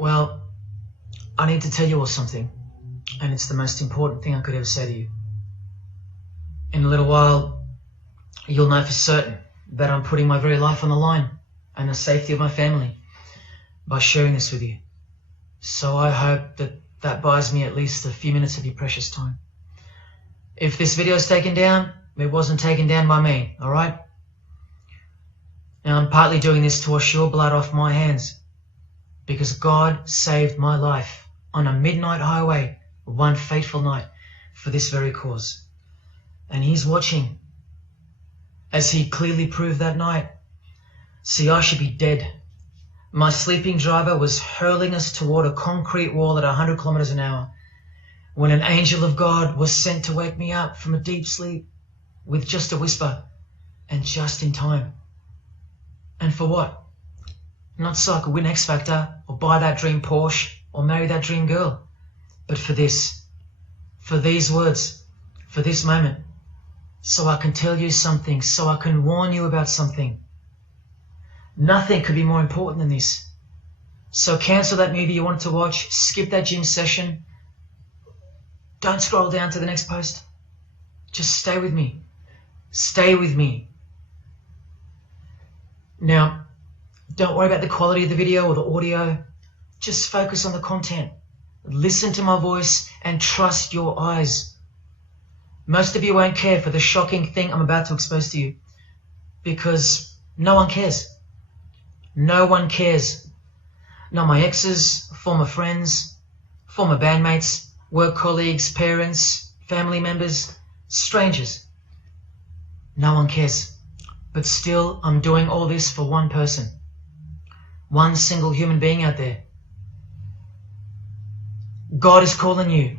Well, I need to tell you all something, and it's the most important thing I could ever say to you. In a little while, you'll know for certain that I'm putting my very life on the line and the safety of my family by sharing this with you. So I hope that buys me at least a few minutes of your precious time. If this video is taken down, it wasn't taken down by me, alright? Now I'm partly doing this to wash your blood off my hands, because God saved my life on a midnight highway one fateful night for this very cause. And He's watching, as He clearly proved that night. See, I should be dead. My sleeping driver was hurling us toward a concrete wall at 100 kilometers an hour when an angel of God was sent to wake me up from a deep sleep with just a whisper, and just in time. And for what? Not so I could win X Factor or buy that dream Porsche or marry that dream girl, but for this, for these words, for this moment, so I can tell you something, so I can warn you about something. Nothing could be more important than this. So cancel that movie you wanted to watch, skip that gym session. Don't scroll down to the next post. Just stay with me. Stay with me. Now, don't worry about the quality of the video or the audio. Just focus on the content. Listen to my voice and trust your eyes. Most of you won't care for the shocking thing I'm about to expose to you, because no one cares. No one cares. Not my exes, former friends, former bandmates, work colleagues, parents, family members, strangers. No one cares. But still, I'm doing all this for one person. One single human being out there. God is calling you,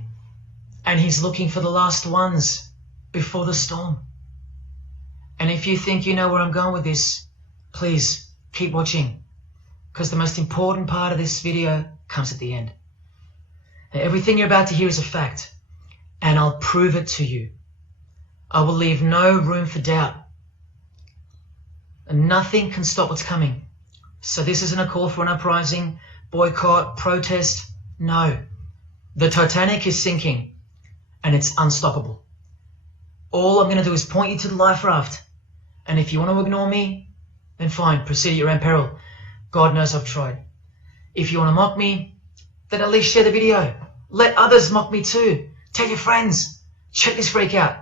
and He's looking for the last ones before the storm. And if you think you know where I'm going with this, please keep watching, because the most important part of this video comes at the end. Now, everything you're about to hear is a fact, and I'll prove it to you. I will leave no room for doubt. And nothing can stop what's coming. So this isn't a call for an uprising, boycott, protest. No. The Titanic is sinking, and it's unstoppable. All I'm going to do is point you to the life raft. And if you want to ignore me, then fine, proceed at your own peril. God knows I've tried. If you want to mock me, then at least share the video. Let others mock me too. Tell your friends. Check this freak out.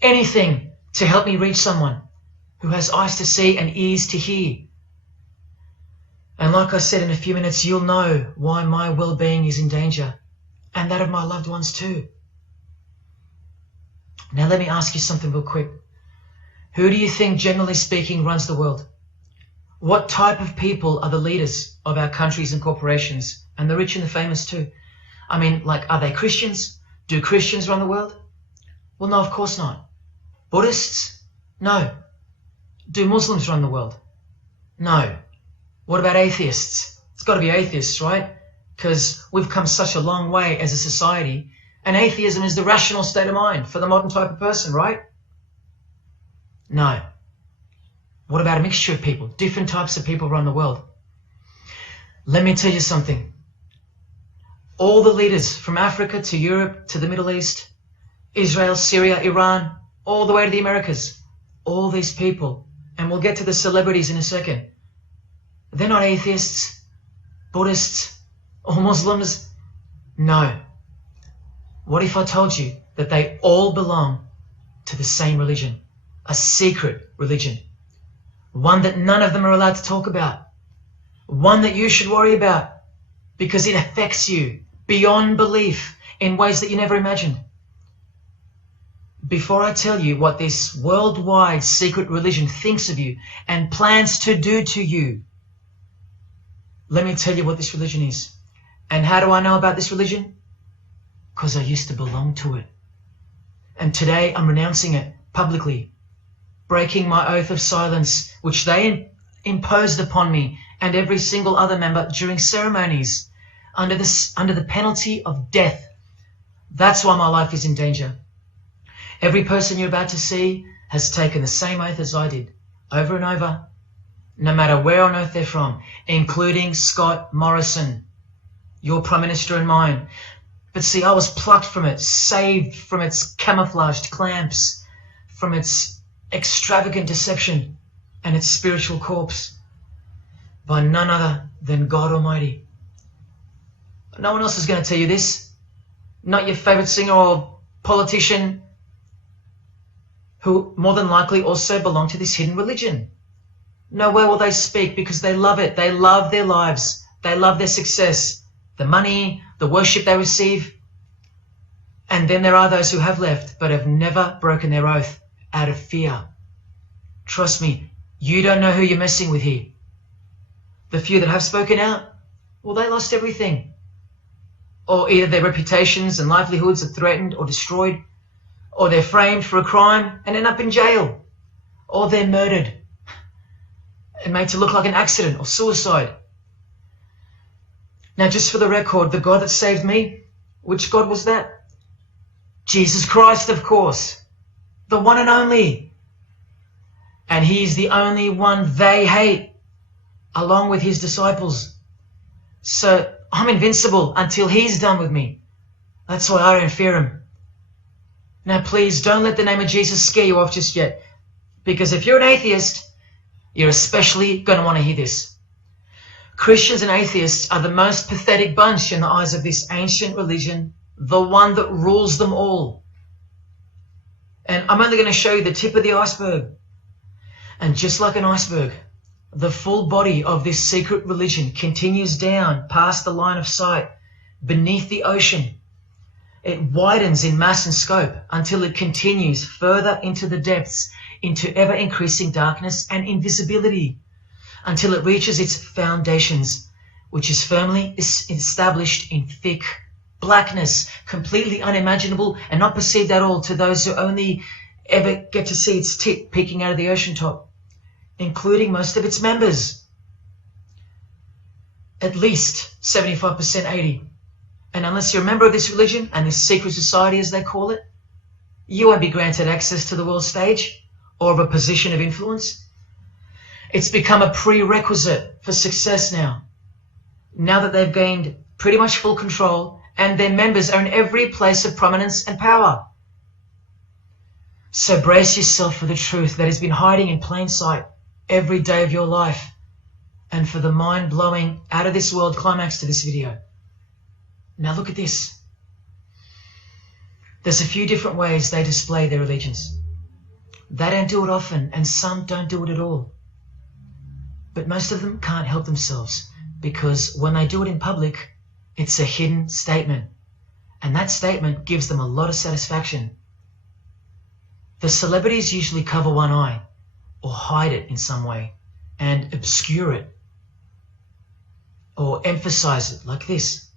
Anything to help me reach someone who has eyes to see and ears to hear. And like I said, in a few minutes, you'll know why my well-being is in danger, and that of my loved ones too. Now let me ask you something real quick. Who do you think, generally speaking, runs the world? What type of people are the leaders of our countries and corporations, and the rich and the famous too? I mean, like, are they Christians? Do Christians run the world? Well, no, of course not. Buddhists? No. Do Muslims run the world? No. What about atheists? It's got to be atheists, right? Because we've come such a long way as a society, and atheism is the rational state of mind for the modern type of person, right? No. What about a mixture of people? Different types of people run the world. Let me tell you something. All the leaders from Africa to Europe to the Middle East, Israel, Syria, Iran, all the way to the Americas, all these people, and we'll get to the celebrities in a second, they're not atheists, Buddhists, or Muslims. No. What if I told you that they all belong to the same religion? A secret religion. One that none of them are allowed to talk about. One that you should worry about, because it affects you beyond belief in ways that you never imagined. Before I tell you what this worldwide secret religion thinks of you and plans to do to you, let me tell you what this religion is. And how do I know about this religion? Because I used to belong to it. And today I'm renouncing it publicly, breaking my oath of silence, which they imposed upon me and every single other member during ceremonies under the penalty of death. That's why my life is in danger. Every person you're about to see has taken the same oath as I did, over and over, no matter where on earth they're from, including Scott Morrison, your Prime Minister and mine. But see, I was plucked from it, saved from its camouflaged clamps, from its extravagant deception and its spiritual corpse, by none other than God Almighty. No one else is going to tell you this. Not your favorite singer or politician, who more than likely also belong to this hidden religion. Nowhere will they speak because they love it. They love their lives. They love their success, the money, the worship they receive. And then there are those who have left but have never broken their oath out of fear. Trust me, you don't know who you're messing with here. The few that have spoken out, well, they lost everything. Or either their reputations and livelihoods are threatened or destroyed, or they're framed for a crime and end up in jail, or they're murdered and made to look like an accident or suicide. Now, just for the record, the God that saved me, which God was that? Jesus Christ, of course, the one and only. And he's the only one they hate, along with his disciples. So I'm invincible until he's done with me. That's why I don't fear him. Now, please don't let the name of Jesus scare you off just yet, because if you're an atheist, you're especially going to want to hear this. Christians and atheists are the most pathetic bunch in the eyes of this ancient religion, the one that rules them all. And I'm only going to show you the tip of the iceberg. And just like an iceberg, the full body of this secret religion continues down past the line of sight, beneath the ocean. It widens in mass and scope until it continues further into the depths, into ever-increasing darkness and invisibility, until it reaches its foundations, which is firmly established in thick blackness, completely unimaginable and not perceived at all to those who only ever get to see its tip peeking out of the ocean top, including most of its members. At least 75%, 80%. And unless you're a member of this religion and this secret society, as they call it, you won't be granted access to the world stage or of a position of influence. It's become a prerequisite for success now that they've gained pretty much full control and their members are in every place of prominence and power. So brace yourself for the truth that has been hiding in plain sight every day of your life, and for the mind-blowing, out-of-this-world climax to this video. Now look at this. There's a few different ways they display their allegiance. They don't do it often, and some don't do it at all. But most of them can't help themselves, because when they do it in public, it's a hidden statement, and that statement gives them a lot of satisfaction. The celebrities usually cover one eye, or hide it in some way, and obscure it, or emphasize it like this.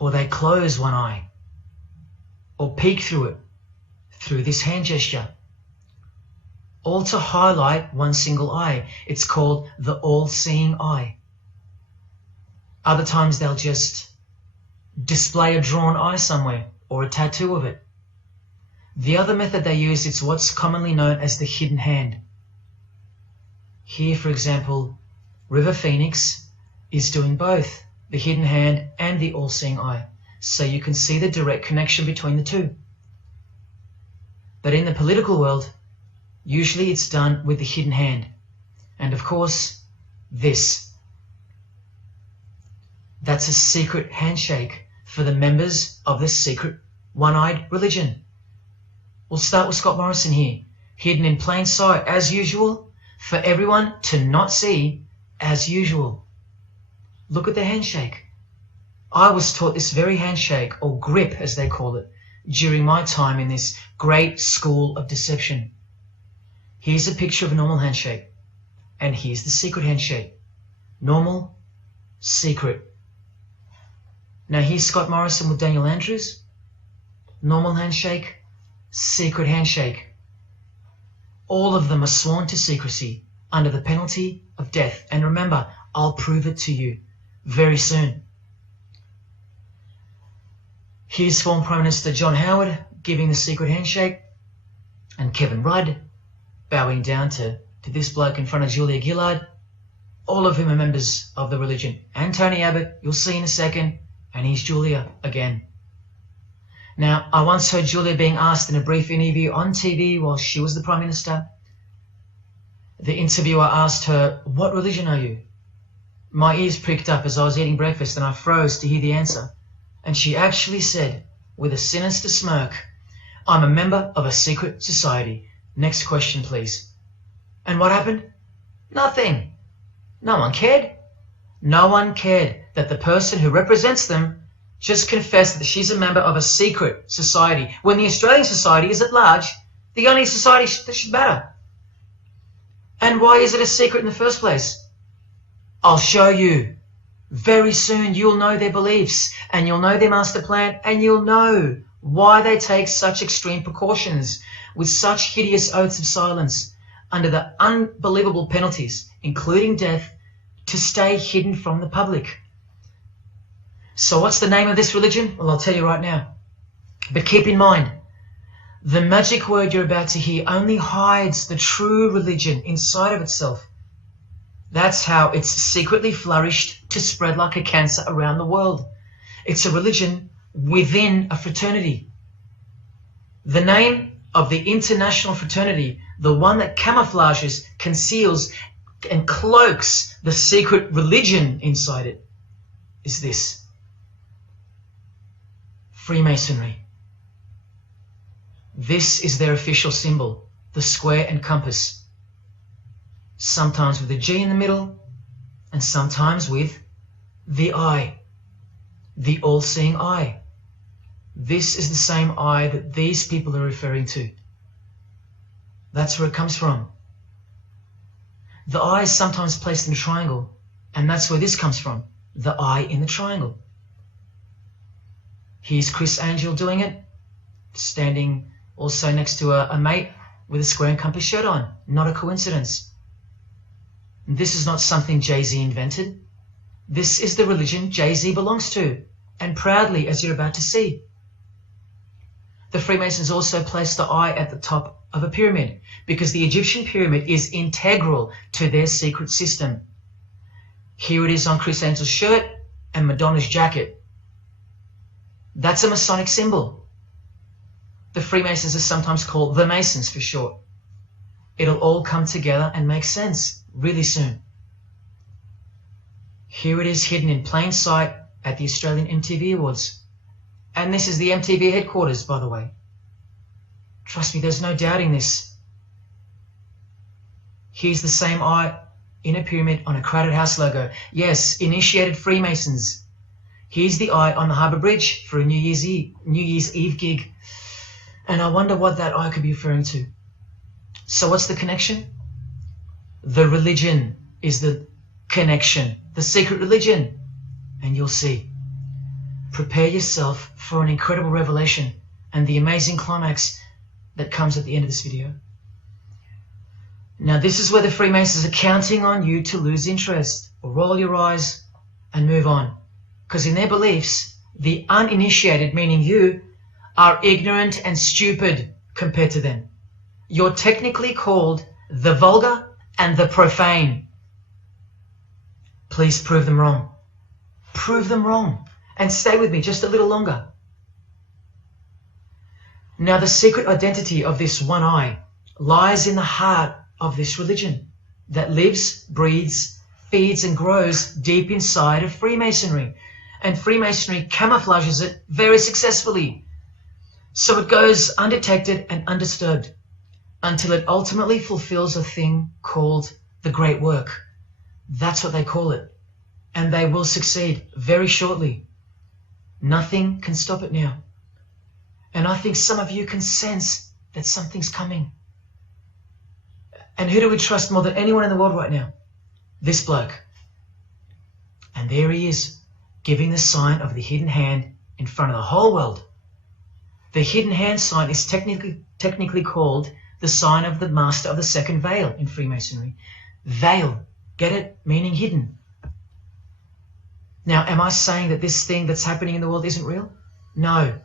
Or they close one eye, or peek through it, through this hand gesture, all to highlight one single eye. It's called the all-seeing eye. Other times they'll just display a drawn eye somewhere, or a tattoo of it. The other method they use is what's commonly known as the hidden hand. Here, for example, River Phoenix is doing both the hidden hand and the all-seeing eye, so you can see the direct connection between the two. But in the political world, usually it's done with the hidden hand, and of course, this. That's a secret handshake for the members of this secret one-eyed religion. We'll start with Scott Morrison here, hidden in plain sight as usual, for everyone to not see as usual. Look at the handshake. I was taught this very handshake, or grip as they call it, during my time in this great school of deception. Here's a picture of a normal handshake, and here's the secret handshake. Normal, secret. Now here's Scott Morrison with Daniel Andrews. Normal handshake, secret handshake. All of them are sworn to secrecy under the penalty of death. And remember, I'll prove it to you very soon. Here's former Prime Minister John Howard giving the secret handshake, and Kevin Rudd bowing down to this bloke in front of Julia Gillard. all of whom are members of the religion. And Tony Abbott, you'll see in a second, and he's Julia again. Now, I once heard Julia being asked in a brief interview on TV while she was the Prime Minister. The interviewer asked her, "What religion are you?" My ears pricked up as I was eating breakfast and I froze to hear the answer. And she actually said, with a sinister smirk, "I'm a member of a secret society. Next question, please." And what happened? Nothing. No one cared. No one cared that the person who represents them just confessed that she's a member of a secret society, when the Australian society is at large the only society that should matter. And why is it a secret in the first place? I'll show you. Very soon you'll know their beliefs, and you'll know their master plan, and you'll know why they take such extreme precautions with such hideous oaths of silence under the unbelievable penalties, including death, to stay hidden from the public. So what's the name of this religion? Well, I'll tell you right now. But keep in mind, the magic word you're about to hear only hides the true religion inside of itself. That's how it's secretly flourished to spread like a cancer around the world. It's a religion within a fraternity. The name of the international fraternity, the one that camouflages, conceals, and cloaks the secret religion inside it, is this: Freemasonry. This is their official symbol, the square and compass, sometimes with a G in the middle, and sometimes with the eye, the all-seeing eye. This is the same eye that these people are referring to. That's where it comes from. The eye is sometimes placed in a triangle, and that's where this comes from, the eye in the triangle. Here's Chris Angel doing it, standing also next to a mate with a square and compass shirt on. Not a coincidence. This is not something Jay-Z invented. This is the religion Jay-Z belongs to, and proudly, as you're about to see. The Freemasons also placed the eye at the top of a pyramid because the Egyptian pyramid is integral to their secret system. Here it is on Chris Angel's shirt and Madonna's jacket. That's a Masonic symbol. The Freemasons are sometimes called the Masons for short. It'll all come together and make sense really soon. Here it is hidden in plain sight at the Australian MTV Awards. And this is the MTV headquarters, by the way. Trust me, there's no doubting this. Here's the same eye in a pyramid on a crowded house logo. Yes, initiated Freemasons. Here's the eye on the Harbour Bridge for a New Year's Eve gig. And I wonder what that eye could be referring to. So what's the connection? The religion is the connection, the secret religion. And you'll see. Prepare yourself for an incredible revelation and the amazing climax that comes at the end of this video. Now this is where the Freemasons are counting on you to lose interest or roll your eyes and move on. Because in their beliefs, the uninitiated, meaning you, are ignorant and stupid compared to them. You're technically called the vulgar and the profane. Please prove them wrong. Prove them wrong. And stay with me just a little longer. Now the secret identity of this one eye lies in the heart of this religion that lives, breathes, feeds and grows deep inside of Freemasonry. And Freemasonry camouflages it very successfully. So it goes undetected and undisturbed until it ultimately fulfills a thing called the great work. That's what they call it. And they will succeed very shortly. Nothing can stop it now. And I think some of you can sense that something's coming. And who do we trust more than anyone in the world right now? This bloke. And there he is, giving the sign of the hidden hand in front of the whole world. The hidden hand sign is technically called the sign of the master of the second veil in Freemasonry. Veil, get it? Meaning hidden. Now, am I saying that this thing that's happening in the world isn't real? No,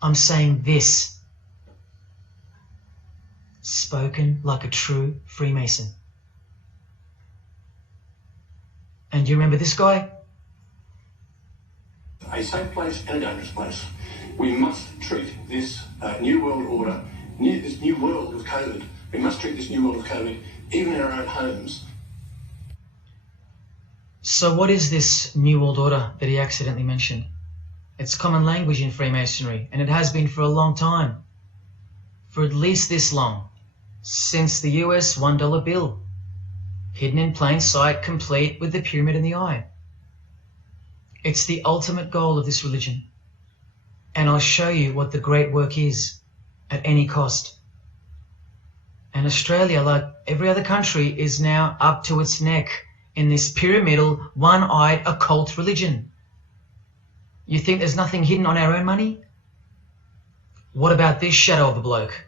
I'm saying this. Spoken like a true Freemason. And you remember this guy? A safe place and a dangerous place. We must treat this new world order, this new world of COVID, we must treat this new world of COVID even in our own homes. So what is this new world order that he accidentally mentioned? It's common language in Freemasonry, and it has been for a long time. For at least this long, since the US $1 bill, hidden in plain sight, complete with the pyramid in the eye. It's the ultimate goal of this religion, and I'll show you what the great work is at any cost. And Australia, like every other country, is now up to its neck in this pyramidal, one-eyed, occult religion. You think there's nothing hidden on our own money? What about this shadow of a bloke?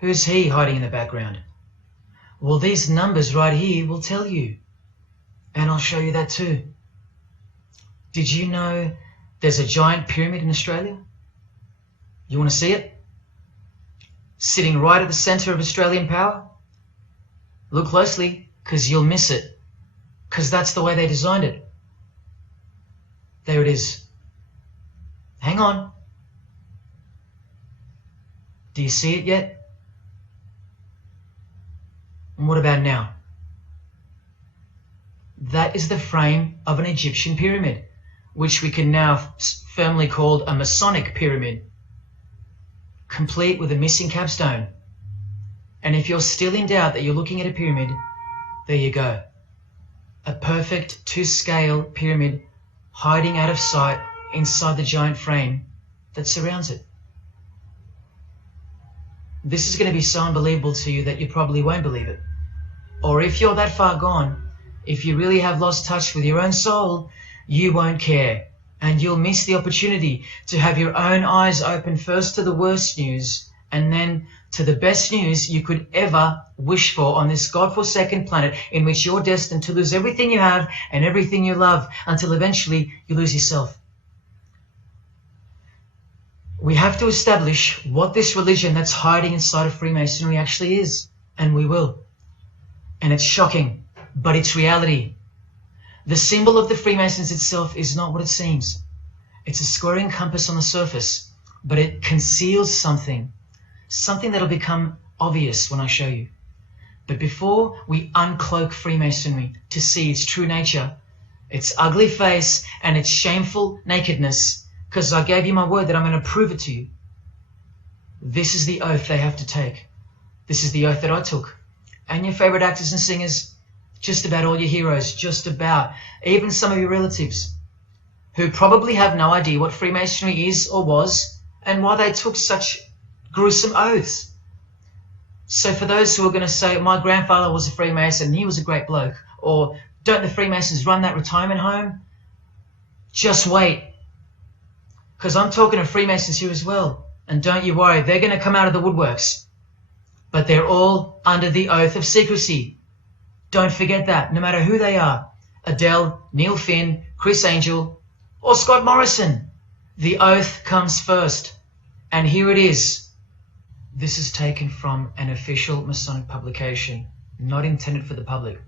Who's he hiding in the background? Well, these numbers right here will tell you. And I'll show you that too. Did you know there's a giant pyramid in Australia? You want to see it? Sitting right at the centre of Australian power? Look closely, because you'll miss it. Because that's the way they designed it. There it is. Hang on. Do you see it yet? And what about now? That is the frame of an Egyptian pyramid, which we can now firmly call a Masonic pyramid, complete with a missing capstone. And if you're still in doubt that you're looking at a pyramid, there you go. A perfect to-scale pyramid hiding out of sight inside the giant frame that surrounds it. This is going to be so unbelievable to you that you probably won't believe it. Or if you're that far gone, if you really have lost touch with your own soul, you won't care. And you'll miss the opportunity to have your own eyes open first to the worst news and then to the best news you could ever wish for on this God-forsaken planet in which you're destined to lose everything you have and everything you love until eventually you lose yourself. We have to establish what this religion that's hiding inside of Freemasonry actually is, and we will. And it's shocking, but it's reality. The symbol of the Freemasons itself is not what it seems. It's a squaring compass on the surface, but it conceals something that'll become obvious when I show you. But before we uncloak Freemasonry to see its true nature, its ugly face and its shameful nakedness, because I gave you my word that I'm going to prove it to you. This is the oath they have to take. This is the oath that I took. And your favorite actors and singers, just about all your heroes, just about, even some of your relatives, who probably have no idea what Freemasonry is or was, and why they took such gruesome oaths. So for those who are going to say, my grandfather was a Freemason and he was a great bloke, or don't the Freemasons run that retirement home? Just wait. Because I'm talking to Freemasons here as well. And don't you worry, they're going to come out of the woodworks. But they're all under the oath of secrecy. Don't forget that, no matter who they are. Adele, Neil Finn, Chris Angel, or Scott Morrison. The oath comes first. And here it is. This is taken from an official Masonic publication, not intended for the public.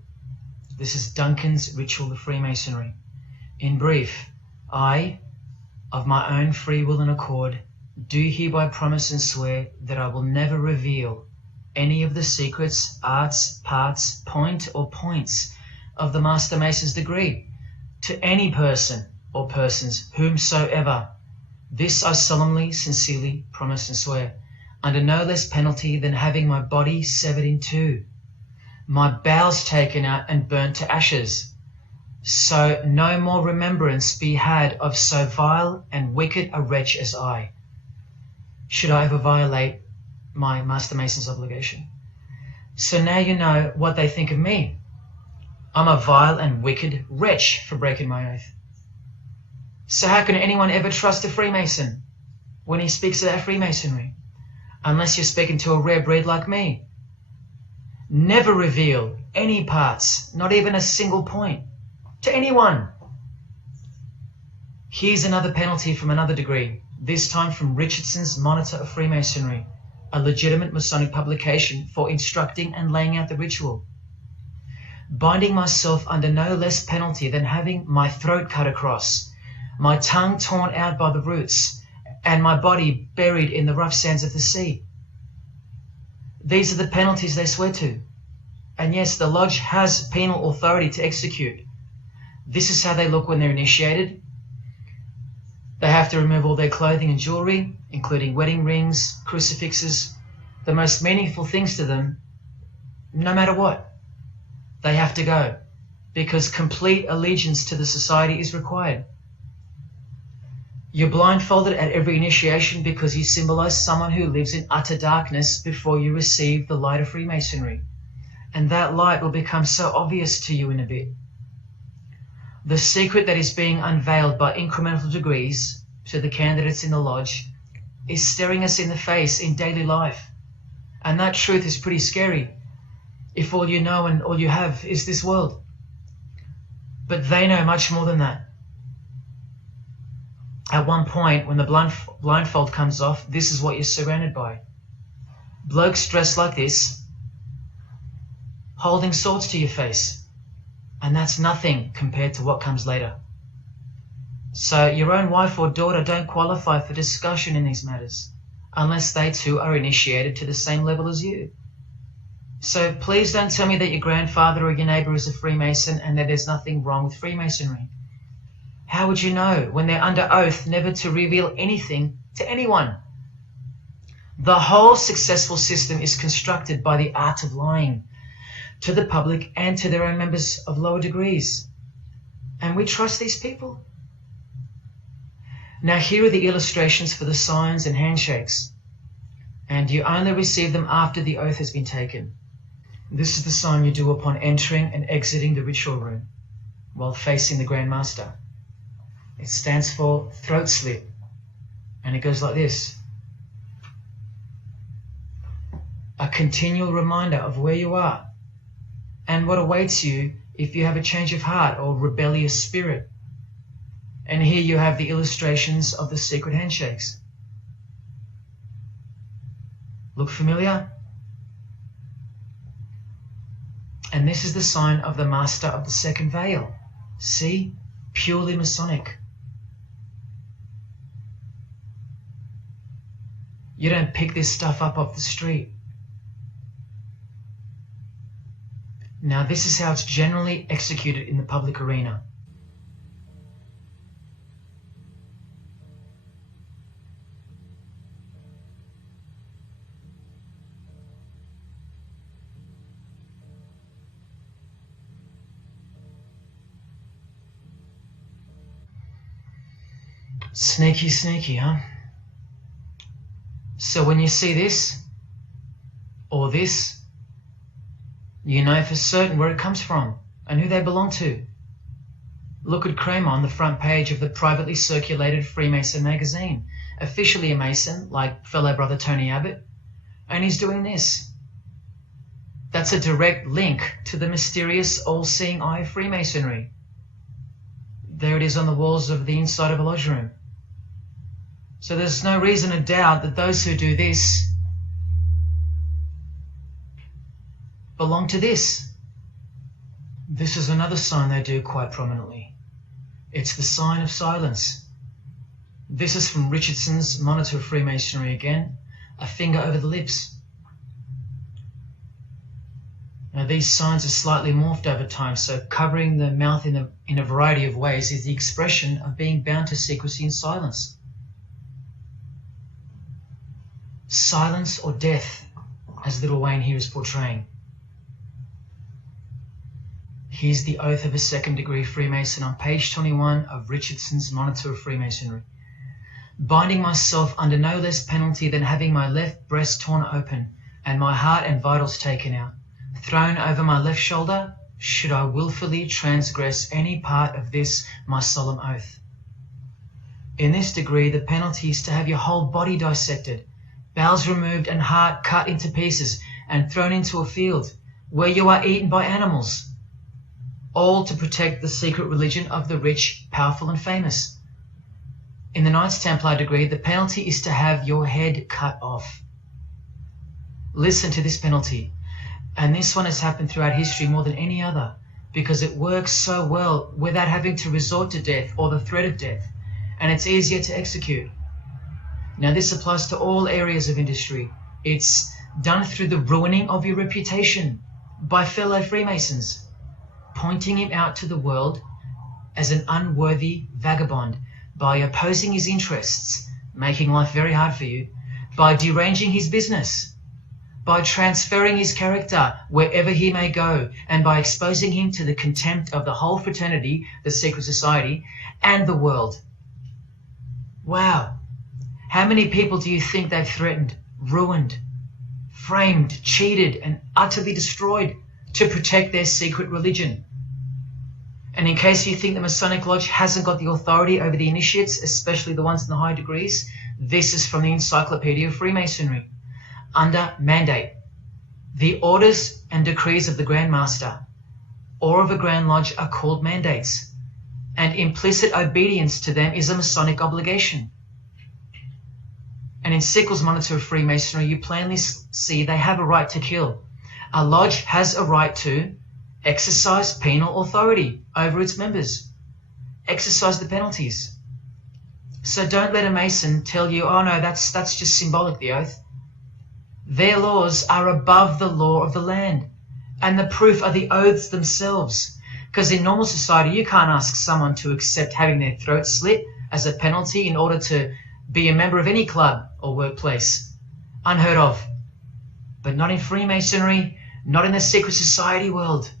This is Duncan's Ritual of Freemasonry. In brief, I, of my own free will and accord, do hereby promise and swear that I will never reveal any of the secrets, arts, parts, point or points of the Master Mason's degree to any person or persons whomsoever. This I solemnly, sincerely promise and swear, under no less penalty than having my body severed in two, my bowels taken out and burnt to ashes, so no more remembrance be had of so vile and wicked a wretch as I, should I ever violate my Master Mason's obligation. So now you know what they think of me. I'm a vile and wicked wretch for breaking my oath. So how can anyone ever trust a Freemason when he speaks about Freemasonry? Unless you're speaking to a rare breed like me. Never reveal any parts, not even a single point, to anyone. Here's another penalty from another degree, this time from Richardson's Monitor of Freemasonry, a legitimate Masonic publication for instructing and laying out the ritual. binding myself under no less penalty than having my throat cut across, my tongue torn out by the roots, and my body buried in the rough sands of the sea. These are the penalties they swear to. And yes, the lodge has penal authority to execute. This is how they look when they're initiated. They have to remove all their clothing and jewelry, including wedding rings, crucifixes, the most meaningful things to them, no matter what. They have to go, because complete allegiance to the society is required. You're blindfolded at every initiation because you symbolize someone who lives in utter darkness before you receive the light of Freemasonry. And that light will become so obvious to you in a bit. The secret that is being unveiled by incremental degrees to the candidates in the lodge is staring us in the face in daily life. And that truth is pretty scary if all you know and all you have is this world. But they know much more than that. At one point, when the blindfold comes off, this is what you're surrounded by. Blokes dressed like this, holding swords to your face. And that's nothing compared to what comes later. So your own wife or daughter don't qualify for discussion in these matters, unless they too are initiated to the same level as you. So please don't tell me that your grandfather or your neighbour is a Freemason and that there's nothing wrong with Freemasonry. How would you know when they're under oath never to reveal anything to anyone? The whole successful system is constructed by the art of lying to the public and to their own members of lower degrees. And we trust these people. Now here are the illustrations for the signs and handshakes. And you only receive them after the oath has been taken. This is the sign you do upon entering and exiting the ritual room while facing the Grand Master. It stands for throat slit, and it goes like this. A continual reminder of where you are and what awaits you if you have a change of heart or rebellious spirit. And here you have the illustrations of the secret handshakes. Look familiar? And this is the sign of the Master of the Second Veil. See? Purely Masonic. You don't pick this stuff up off the street. Now this is how it's generally executed in the public arena. Sneaky, sneaky, huh? So when you see this, or this, you know for certain where it comes from and who they belong to. Look at Kramer on the front page of the privately circulated Freemason magazine, officially a Mason, like fellow brother Tony Abbott, and he's doing this. That's a direct link to the mysterious all-seeing eye of Freemasonry. There it is on the walls of the inside of a lodge room. So there's no reason to doubt that those who do this belong to this. This is another sign they do quite prominently. It's the sign of silence. This is from Richardson's Monitor of Freemasonry again, a finger over the lips. Now these signs are slightly morphed over time, so covering the mouth in a variety of ways is the expression of being bound to secrecy and silence. Silence or death, as Little Wayne here is portraying. Here's the oath of a second-degree Freemason on page 21 of Richardson's Monitor of Freemasonry. Binding myself under no less penalty than having my left breast torn open and my heart and vitals taken out, thrown over my left shoulder, should I willfully transgress any part of this my solemn oath. In this degree, the penalty is to have your whole body dissected, bowels removed and heart cut into pieces and thrown into a field where you are eaten by animals, all to protect the secret religion of the rich, powerful and famous. In the Knights Templar degree, the penalty is to have your head cut off. Listen to this penalty. And this one has happened throughout history more than any other, because it works so well without having to resort to death or the threat of death, and it's easier to execute. Now this applies to all areas of industry. It's done through the ruining of your reputation by fellow Freemasons, pointing him out to the world as an unworthy vagabond, by opposing his interests, making life very hard for you, by deranging his business, by transferring his character wherever he may go, and by exposing him to the contempt of the whole fraternity, the secret society, and the world. Wow. How many people do you think they've threatened, ruined, framed, cheated, and utterly destroyed to protect their secret religion? And in case you think the Masonic Lodge hasn't got the authority over the initiates, especially the ones in the high degrees, this is from the Encyclopedia of Freemasonry. Under mandate, the orders and decrees of the Grand Master or of a Grand Lodge are called mandates, and implicit obedience to them is a Masonic obligation. And in Sickles' Monitor of Freemasonry, you plainly see they have a right to kill. A lodge has a right to exercise penal authority over its members, exercise the penalties. So don't let a Mason tell you, oh no, that's just symbolic, the oath. Their laws are above the law of the land, and the proof are the oaths themselves. Because in normal society, you can't ask someone to accept having their throat slit as a penalty in order to be a member of any club or workplace. Unheard of. But not in Freemasonry, not in the secret society world.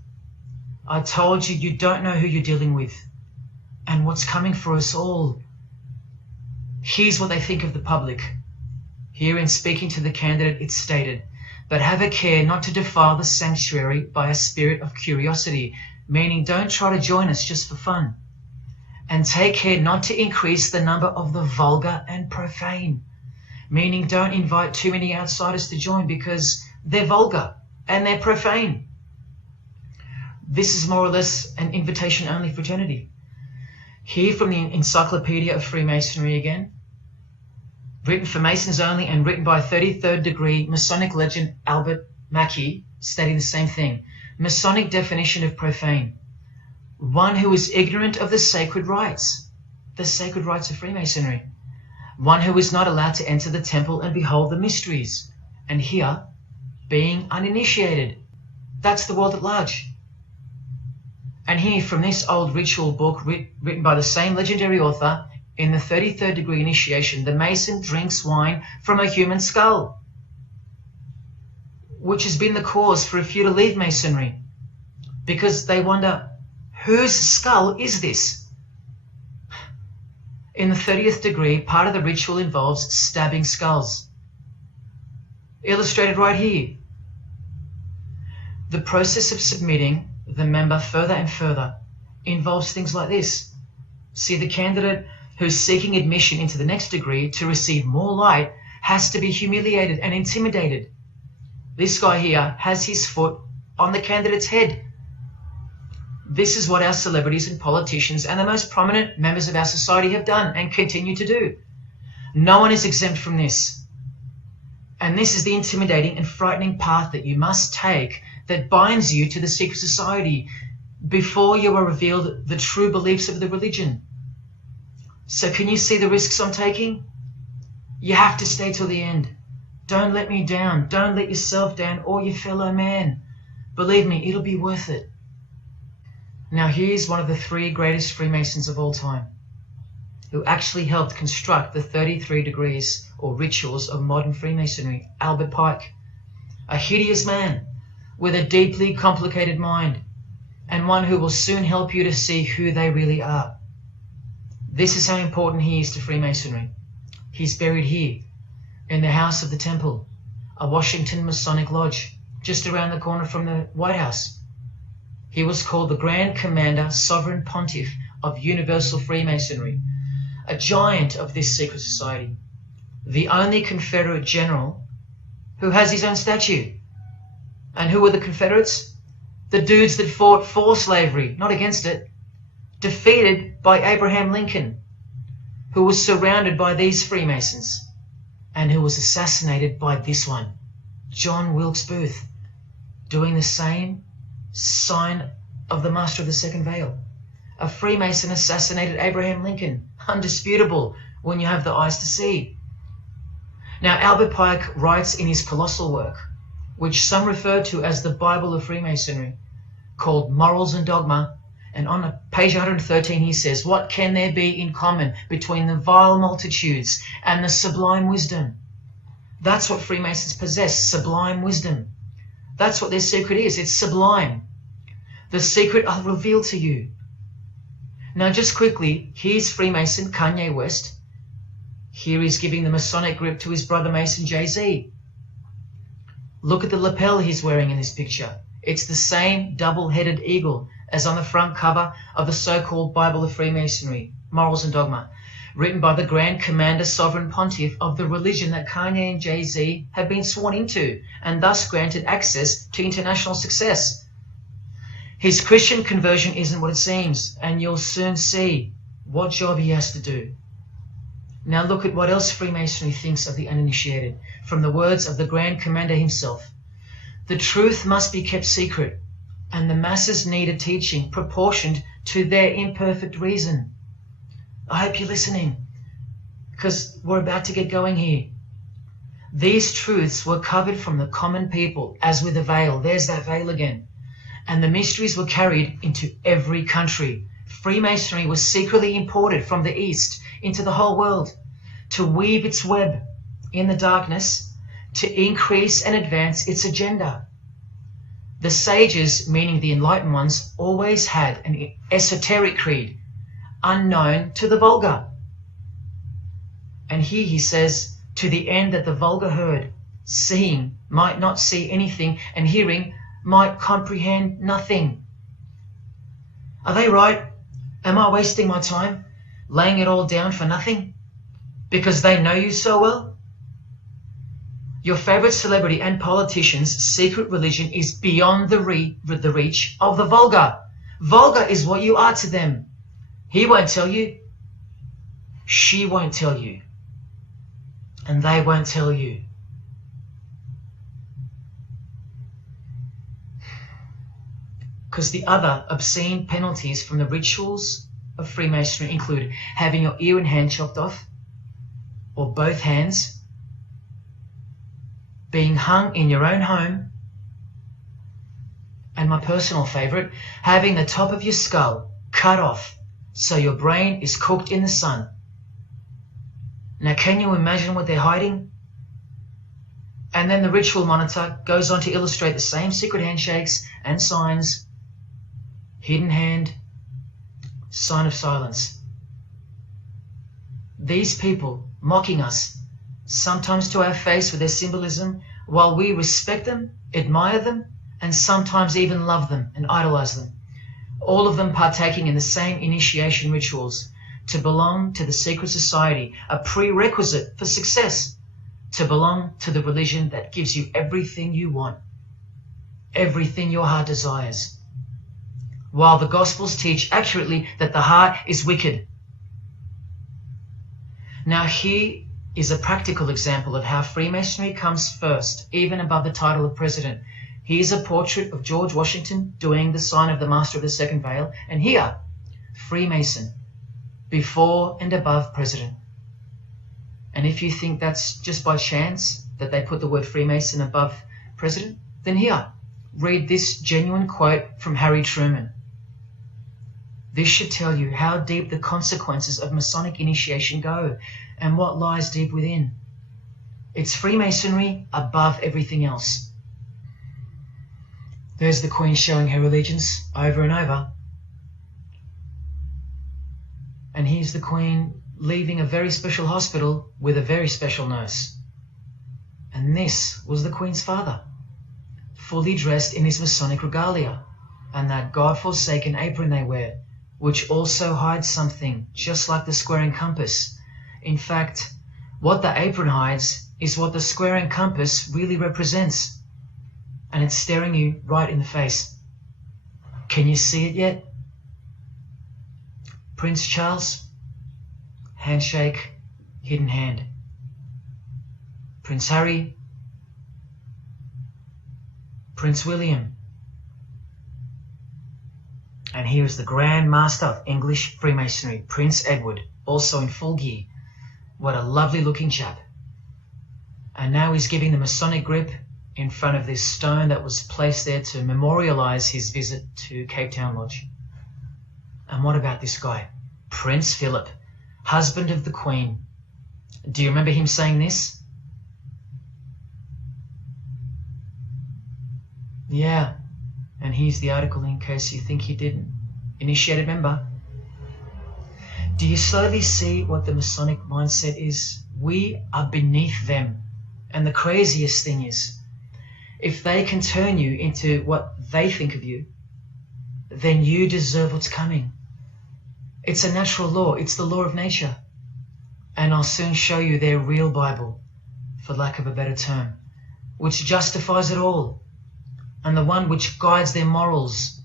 I told you, you don't know who you're dealing with and what's coming for us all. Here's what they think of the public. Here in speaking to the candidate, it's stated, but have a care not to defile the sanctuary by a spirit of curiosity, meaning don't try to join us just for fun. And take care not to increase the number of the vulgar and profane, meaning don't invite too many outsiders to join because they're vulgar and they're profane. This is more or less an invitation-only fraternity. Here from the Encyclopedia of Freemasonry again, written for Masons only and written by 33rd degree Masonic legend Albert Mackey, stating the same thing. Masonic definition of profane. One who is ignorant of the sacred rites of Freemasonry. One who is not allowed to enter the temple and behold the mysteries. And here, being uninitiated. That's the world at large. And here from this old ritual book written by the same legendary author, in the 33rd degree initiation, the Mason drinks wine from a human skull, which has been the cause for a few to leave Masonry, because they wonder, whose skull is this? In the 30th degree, part of the ritual involves stabbing skulls. Illustrated right here. The process of submitting the member further and further involves things like this. See, the candidate who's seeking admission into the next degree to receive more light has to be humiliated and intimidated. This guy here has his foot on the candidate's head. This is what our celebrities and politicians and the most prominent members of our society have done and continue to do. No one is exempt from this. And this is the intimidating and frightening path that you must take that binds you to the secret society before you are revealed the true beliefs of the religion. So can you see the risks I'm taking? You have to stay till the end. Don't let me down. Don't let yourself down or your fellow man. Believe me, it'll be worth it. Now here's one of the 3 greatest Freemasons of all time, who actually helped construct the 33 degrees or rituals of modern Freemasonry, Albert Pike. A hideous man with a deeply complicated mind, and one who will soon help you to see who they really are. This is how important he is to Freemasonry. He's buried here, in the House of the Temple, a Washington Masonic Lodge, just around the corner from the White House. He was called the Grand Commander, Sovereign Pontiff of Universal Freemasonry, a giant of this secret society, the only Confederate general who has his own statue. And who were the Confederates? The dudes that fought for slavery, not against it, defeated by Abraham Lincoln, who was surrounded by these Freemasons, and who was assassinated by this one, John Wilkes Booth. doing the same sign of the master of the second veil. A Freemason assassinated Abraham Lincoln. Undisputable when you have the eyes to see. Now, Albert Pike writes in his colossal work, which some refer to as the Bible of Freemasonry, called Morals and Dogma, and on page 113 he says, "What can there be in common between the vile multitudes and the sublime wisdom?" That's what Freemasons possess, sublime wisdom. That's what their secret is. It's sublime. The secret I'll reveal to you. Now, just quickly, here's Freemason Kanye West. Here he's giving the Masonic grip to his brother Mason Jay-Z. Look at the lapel he's wearing in this picture. It's the same double-headed eagle as on the front cover of the so-called Bible of Freemasonry, Morals and Dogma, written by the Grand Commander Sovereign Pontiff of the religion that Kanye and Jay-Z have been sworn into, and thus granted access to international success. His Christian conversion isn't what it seems, and you'll soon see what job he has to do. Now look at what else Freemasonry thinks of the uninitiated, from the words of the Grand Commander himself. The truth must be kept secret, and the masses need a teaching proportioned to their imperfect reason. I hope you're listening, because we're about to get going here. These truths were covered from the common people, as with a veil. There's that veil again. And the mysteries were carried into every country. Freemasonry was secretly imported from the East into the whole world to weave its web in the darkness, to increase and advance its agenda. The sages, meaning the enlightened ones, always had an esoteric creed, unknown to the vulgar. And here he says, to the end that the vulgar herd, seeing, might not see anything, and hearing, might comprehend nothing. Are they right? Am I wasting my time, laying it all down for nothing? Because they know you so well? Your favorite celebrity and politician's secret religion is beyond the reach of the vulgar. Vulgar is what you are to them. He won't tell you. She won't tell you. And they won't tell you. Because the other obscene penalties from the rituals of Freemasonry include having your ear and hand chopped off, or both hands, being hung in your own home, and my personal favorite, having the top of your skull cut off so your brain is cooked in the sun. Now, can you imagine what they're hiding? And then the ritual monitor goes on to illustrate the same secret handshakes and signs: hidden hand, sign of silence. These people mocking us, sometimes to our face with their symbolism, while we respect them, admire them, and sometimes even love them and idolize them. All of them partaking in the same initiation rituals, to belong to the secret society, a prerequisite for success, to belong to the religion that gives you everything you want, everything your heart desires. While the Gospels teach accurately that the heart is wicked. Now here is a practical example of how Freemasonry comes first, even above the title of president. Here's a portrait of George Washington doing the sign of the Master of the Second Veil, and here, Freemason, before and above president. And if you think that's just by chance that they put the word Freemason above president, then here, read this genuine quote from Harry Truman. This should tell you how deep the consequences of Masonic initiation go and what lies deep within. It's Freemasonry above everything else. There's the Queen showing her allegiance over and over. And here's the Queen leaving a very special hospital with a very special nurse. And this was the Queen's father, fully dressed in his Masonic regalia, and that God-forsaken apron they wear, which also hides something, just like the square and compass. In fact, what the apron hides is what the square and compass really represents. And it's staring you right in the face. Can you see it yet? Prince Charles, handshake, hidden hand. Prince Harry, Prince William. And here is the Grand Master of English Freemasonry, Prince Edward, also in full gear. What a lovely looking chap. And now he's giving the Masonic grip in front of this stone that was placed there to memorialize his visit to Cape Town Lodge. And what about this guy? Prince Philip, husband of the Queen. Do you remember him saying this? Yeah, and here's the article in case you think he didn't. Initiated member. Do you slowly see what the Masonic mindset is? We are beneath them. And the craziest thing is, if they can turn you into what they think of you, then you deserve what's coming. It's a natural law. It's the law of nature. And I'll soon show you their real Bible, for lack of a better term, which justifies it all, and the one which guides their morals.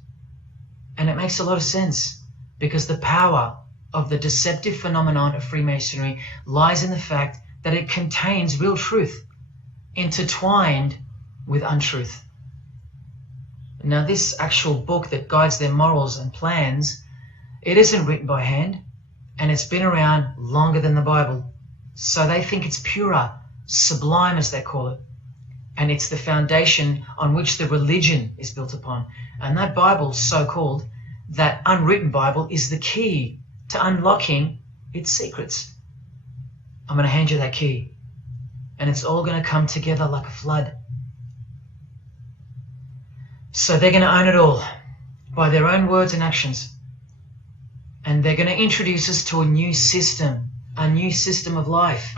And it makes a lot of sense, because the power of the deceptive phenomenon of Freemasonry lies in the fact that it contains real truth, intertwined with untruth. Now, this actual book that guides their morals and plans, it isn't written by hand, and it's been around longer than the Bible. So they think it's purer, sublime as they call it. And it's the foundation on which the religion is built upon. And that Bible, so-called, that unwritten Bible, is the key to unlocking its secrets. I'm going to hand you that key. And it's all going to come together like a flood. So they're going to own it all by their own words and actions. And they're going to introduce us to a new system of life,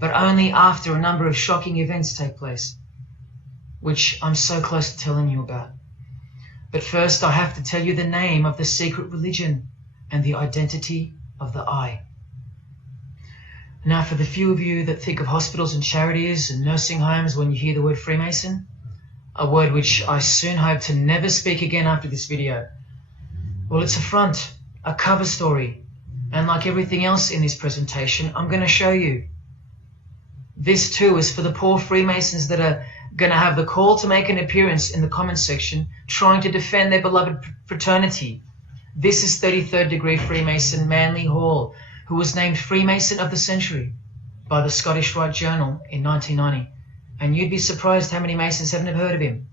but only after a number of shocking events take place, which I'm so close to telling you about. But first, I have to tell you the name of the secret religion and the identity of the I. Now, for the few of you that think of hospitals and charities and nursing homes when you hear the word Freemason, a word which I soon hope to never speak again after this video, well, it's a front, a cover story, and like everything else in this presentation, I'm going to show you. This too is for the poor Freemasons that are going to have the call to make an appearance in the comments section trying to defend their beloved fraternity. This is 33rd degree Freemason Manly Hall, who was named Freemason of the Century by the Scottish Rite Journal in 1990. And you'd be surprised how many Masons have never heard of him,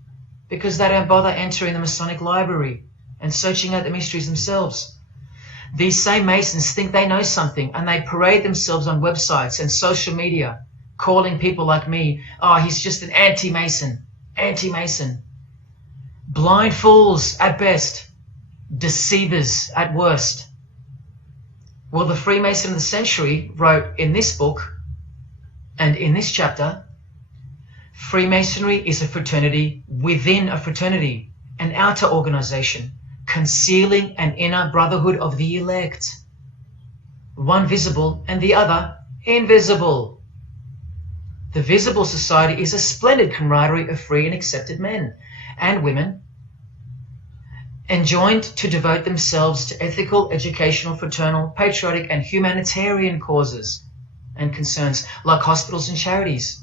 because they don't bother entering the Masonic library and searching out the mysteries themselves. These same Masons think they know something, and they parade themselves on websites and social media, calling people like me, oh, he's just an anti-Mason, anti-Mason. Blind fools at best, deceivers at worst. Well, the Freemason of the Century wrote in this book, and in this chapter, Freemasonry is a fraternity within a fraternity, an outer organization, concealing an inner brotherhood of the elect, one visible and the other invisible. The visible society is a splendid camaraderie of free and accepted men and women, enjoined to devote themselves to ethical, educational, fraternal, patriotic and humanitarian causes and concerns like hospitals and charities.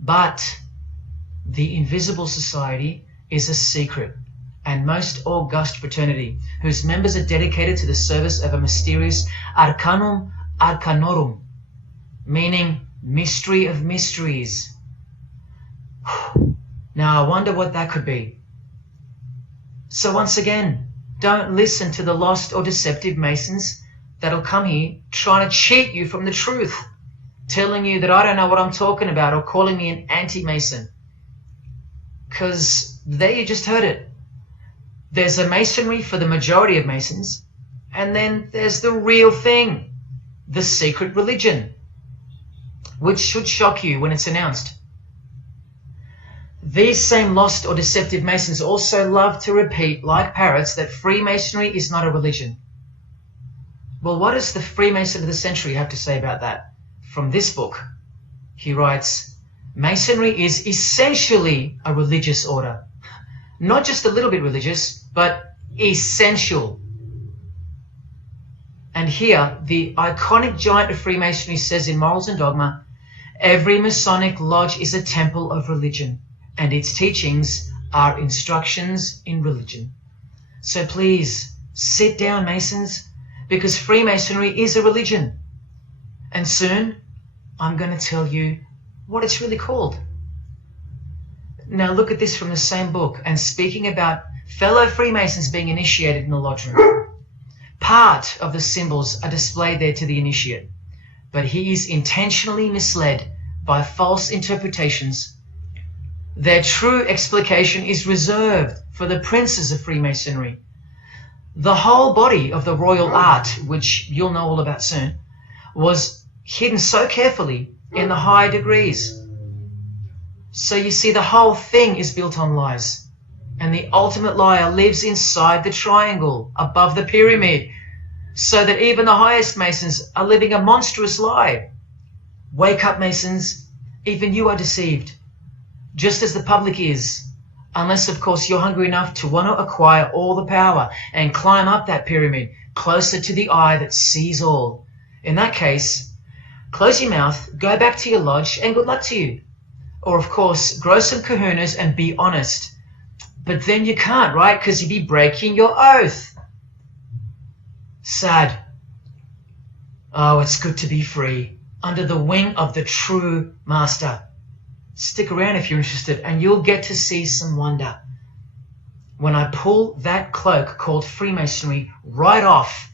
But the invisible society is a secret and most august fraternity, whose members are dedicated to the service of a mysterious arcanum arcanorum, meaning mystery of mysteries. Now I wonder what that could be. So once again, don't listen to the lost or deceptive Masons that'll come here trying to cheat you from the truth, telling you that I don't know what I'm talking about or calling me an anti-Mason. Because there you just heard it. There's a Masonry for the majority of Masons, and then there's the real thing, the secret religion, which should shock you when it's announced. These same lost or deceptive Masons also love to repeat, like parrots, that Freemasonry is not a religion. Well, what does the Freemason of the Century have to say about that? From this book, he writes, Masonry is essentially a religious order. Not just a little bit religious, but essential. And here, the iconic giant of Freemasonry says in Morals and Dogma, every Masonic lodge is a temple of religion, and its teachings are instructions in religion. So please, sit down, Masons, because Freemasonry is a religion. And soon, I'm going to tell you what it's really called. Now look at this from the same book, and speaking about fellow Freemasons being initiated in the lodge room. Part of the symbols are displayed there to the initiate, but he is intentionally misled by false interpretations. Their true explication is reserved for the princes of Freemasonry. The whole body of the royal art, which you'll know all about soon, was hidden so carefully in the higher degrees. So you see, the whole thing is built on lies. And the ultimate liar lives inside the triangle, above the pyramid, so that even the highest Masons are living a monstrous lie. Wake up, Masons. Even you are deceived, just as the public is. Unless, of course, you're hungry enough to want to acquire all the power and climb up that pyramid closer to the eye that sees all. In that case, close your mouth, go back to your lodge, and good luck to you. Or, of course, grow some kahunas and be honest. But then you can't, right? Because you'd be breaking your oath. Sad. Oh, it's good to be free, under the wing of the true master. Stick around if you're interested, and you'll get to see some wonder. When I pull that cloak called Freemasonry right off,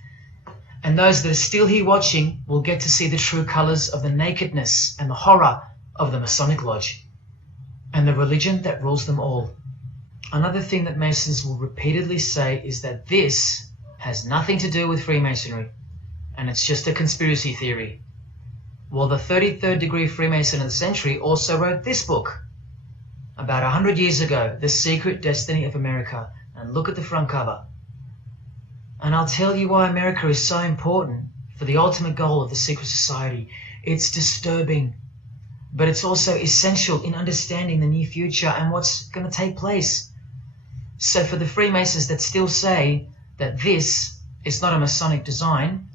and those that are still here watching will get to see the true colors of the nakedness and the horror of the Masonic Lodge, and the religion that rules them all. Another thing that Masons will repeatedly say is that this has nothing to do with Freemasonry, and it's just a conspiracy theory. Well, the 33rd degree Freemason of the century also wrote this book about 100 years ago, The Secret Destiny of America. And look at the front cover. And I'll tell you why America is so important for the ultimate goal of the secret society. It's disturbing, but it's also essential in understanding the near future and what's going to take place. So for the Freemasons that still say that this is not a Masonic design,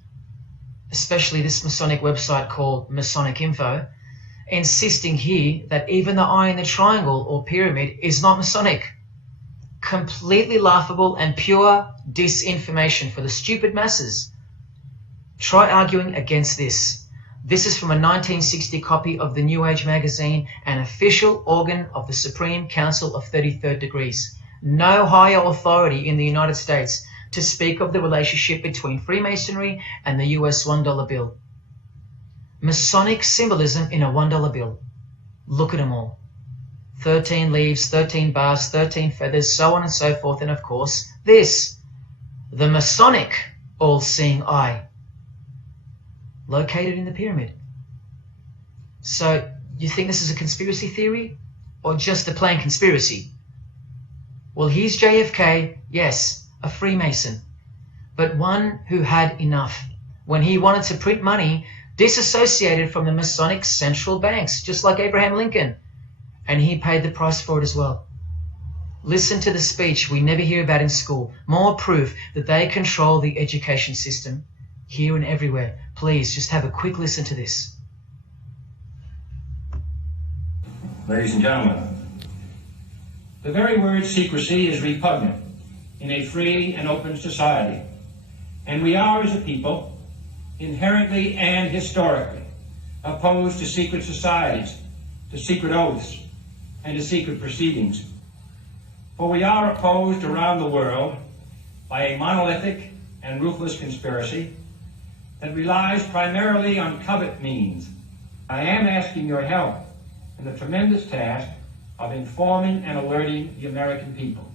especially this Masonic website called Masonic Info, insisting here that even the eye in the triangle or pyramid is not Masonic. Completely laughable and pure disinformation for the stupid masses. Try arguing against this. This is from a 1960 copy of the New Age magazine, an official organ of the Supreme Council of 33rd Degrees. No higher authority in the United States to speak of the relationship between Freemasonry and the US $1 bill. Masonic symbolism in a $1 bill. Look at them all. 13 leaves, 13 bars, 13 feathers, so on and so forth. And of course, this, the Masonic all-seeing eye, located in the pyramid. So you think this is a conspiracy theory or just a plain conspiracy? Well, here's JFK, yes, a Freemason, but one who had enough when he wanted to print money disassociated from the Masonic central banks, just like Abraham Lincoln, and he paid the price for it as well. Listen to the speech we never hear about in school. More proof that they control the education system here and everywhere. Please, just have a quick listen to this. Ladies and gentlemen, the very word secrecy is repugnant in a free and open society, and we are, as a people, inherently and historically opposed to secret societies, to secret oaths, and to secret proceedings. For we are opposed around the world by a monolithic and ruthless conspiracy that relies primarily on covert means. I am asking your help in the tremendous task of informing and alerting the American people.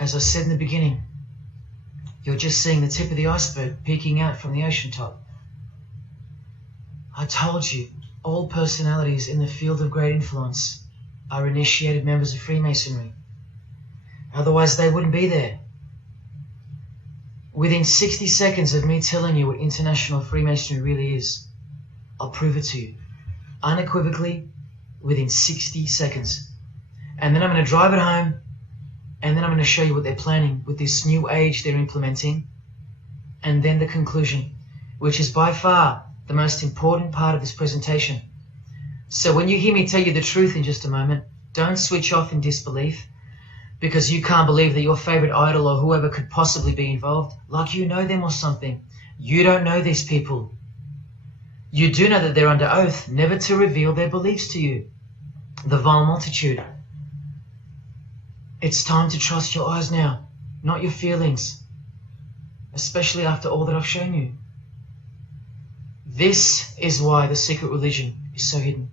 As I said in the beginning, you're just seeing the tip of the iceberg peeking out from the ocean top. I told you, all personalities in the field of great influence are initiated members of Freemasonry. Otherwise, they wouldn't be there. Within 60 seconds of me telling you what international Freemasonry really is, I'll prove it to you. Unequivocally, within 60 seconds. And then I'm going to drive it home, and then I'm going to show you what they're planning with this new age they're implementing, and then the conclusion, which is by far the most important part of this presentation. So when you hear me tell you the truth in just a moment, don't switch off in disbelief because you can't believe that your favorite idol or whoever could possibly be involved, like you know them or something. You don't know these people. You do know that they're under oath never to reveal their beliefs to you. The vile multitude. It's time to trust your eyes now, not your feelings, especially after all that I've shown you. This is why the secret religion is so hidden.